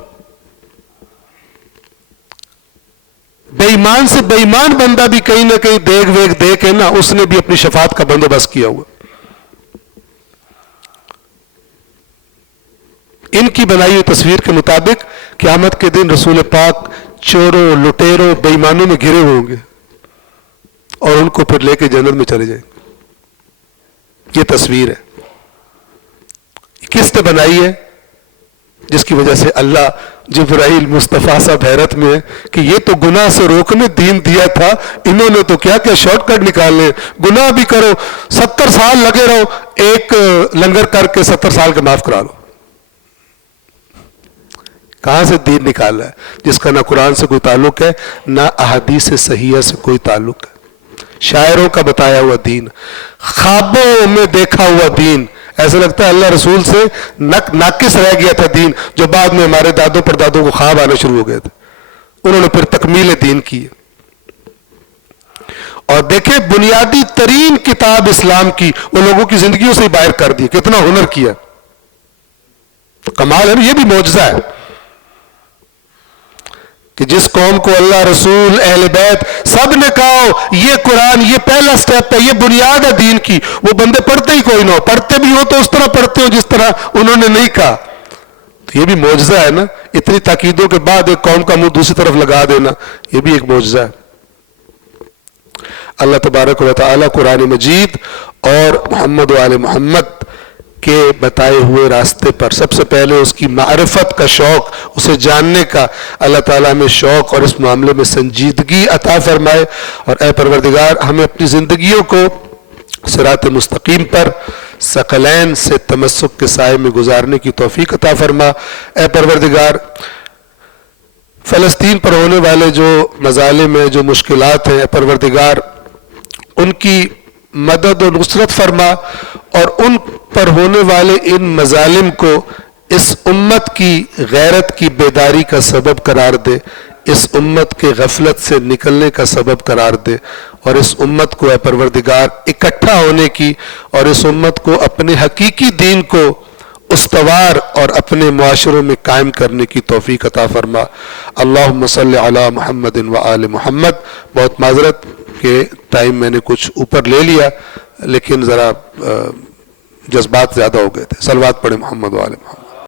بے ایمان سے بے ایمان بندہ بھی کہیں نہ کہیں دیکھ ویک دے کے نا, اس نے بھی اپنی شفاعت کا بندوبست کیا ہوا. ان کی بنائی ہوئی تصویر کے مطابق قیامت کے دن رسول پاک چوروں, لٹیروں, بے ایمانوں میں گھرے ہوئے ہوں گے اور ان کو پھر لے کے جنت میں چلے جائیں گے. یہ تصویر ہے. کس نے بنائی ہے؟ جس کی وجہ سے اللہ جبرائیل مصطفیٰ صاحب حیرت میں ہے کہ یہ تو گناہ سے روکنے دین دیا تھا, انہوں نے تو کیا کیا شارٹ کٹ نکالنے. گناہ بھی کرو, 70 سال لگے رہو, ایک لنگر کر کے 70 سال کا معاف کرا لو. کہاں سے دین نکالا ہے جس کا نہ قرآن سے کوئی تعلق ہے نہ احادیث صحیحہ سے کوئی تعلق ہے. شاعروں کا بتایا ہوا دین, خوابوں میں دیکھا ہوا دین. ایسا لگتا ہے اللہ رسول سے ناقص رہ گیا تھا دین, جو بعد میں ہمارے دادوں پردادوں کو خواب آنا شروع ہو گئے تھے, انہوں نے پھر تکمیل دین کی. اور دیکھیں بنیادی ترین کتاب اسلام کی وہ لوگوں کی زندگیوں سے ہی باہر کر دی. کتنا ہنر کیا, کمال ہے. یہ بھی معجزہ ہے کہ جس قوم کو اللہ, رسول, اہل بیت سب نے کہا یہ قرآن یہ پہلا سٹیپ ہے, یہ بنیاد ہے دین کی, وہ بندے پڑھتے ہی کوئی نہ ہو, پڑھتے بھی ہو تو اس طرح پڑھتے ہو جس طرح انہوں نے نہیں کہا. تو یہ بھی معجزہ ہے نا. اتنی تاکیدوں کے بعد ایک قوم کا منہ دوسری طرف لگا دینا, یہ بھی ایک معجزہ ہے. اللہ تبارک و تعالی قرآن مجید اور محمد و آل محمد کے بتائے ہوئے راستے پر سب سے پہلے اس کی معرفت کا شوق, اسے جاننے کا اللہ تعالیٰ میں شوق اور اس معاملے میں سنجیدگی عطا فرمائے. اور اے پروردگار ہمیں اپنی زندگیوں کو صراط مستقیم پر ثقلین سے تمسک کے سائے میں گزارنے کی توفیق عطا فرما. اے پروردگار فلسطین پر ہونے والے جو مظالم ہیں, جو مشکلات ہیں, اے پروردگار ان کی مدد و نصرت فرما اور ان پر ہونے والے ان مظالم کو اس امت کی غیرت کی بیداری کا سبب قرار دے, اس امت کے غفلت سے نکلنے کا سبب قرار دے, اور اس امت کو اے پروردگار اکٹھا ہونے کی اور اس امت کو اپنے حقیقی دین کو استوار اور اپنے معاشروں میں قائم کرنے کی توفیق عطا فرما. اللہم صلی علی محمد و آل محمد. بہت معذرت کہ ٹائم میں نے کچھ اوپر لے لیا, لیکن ذرا جذبات زیادہ ہو گئے تھے. صلوات پڑھیں محمد و آل محمد.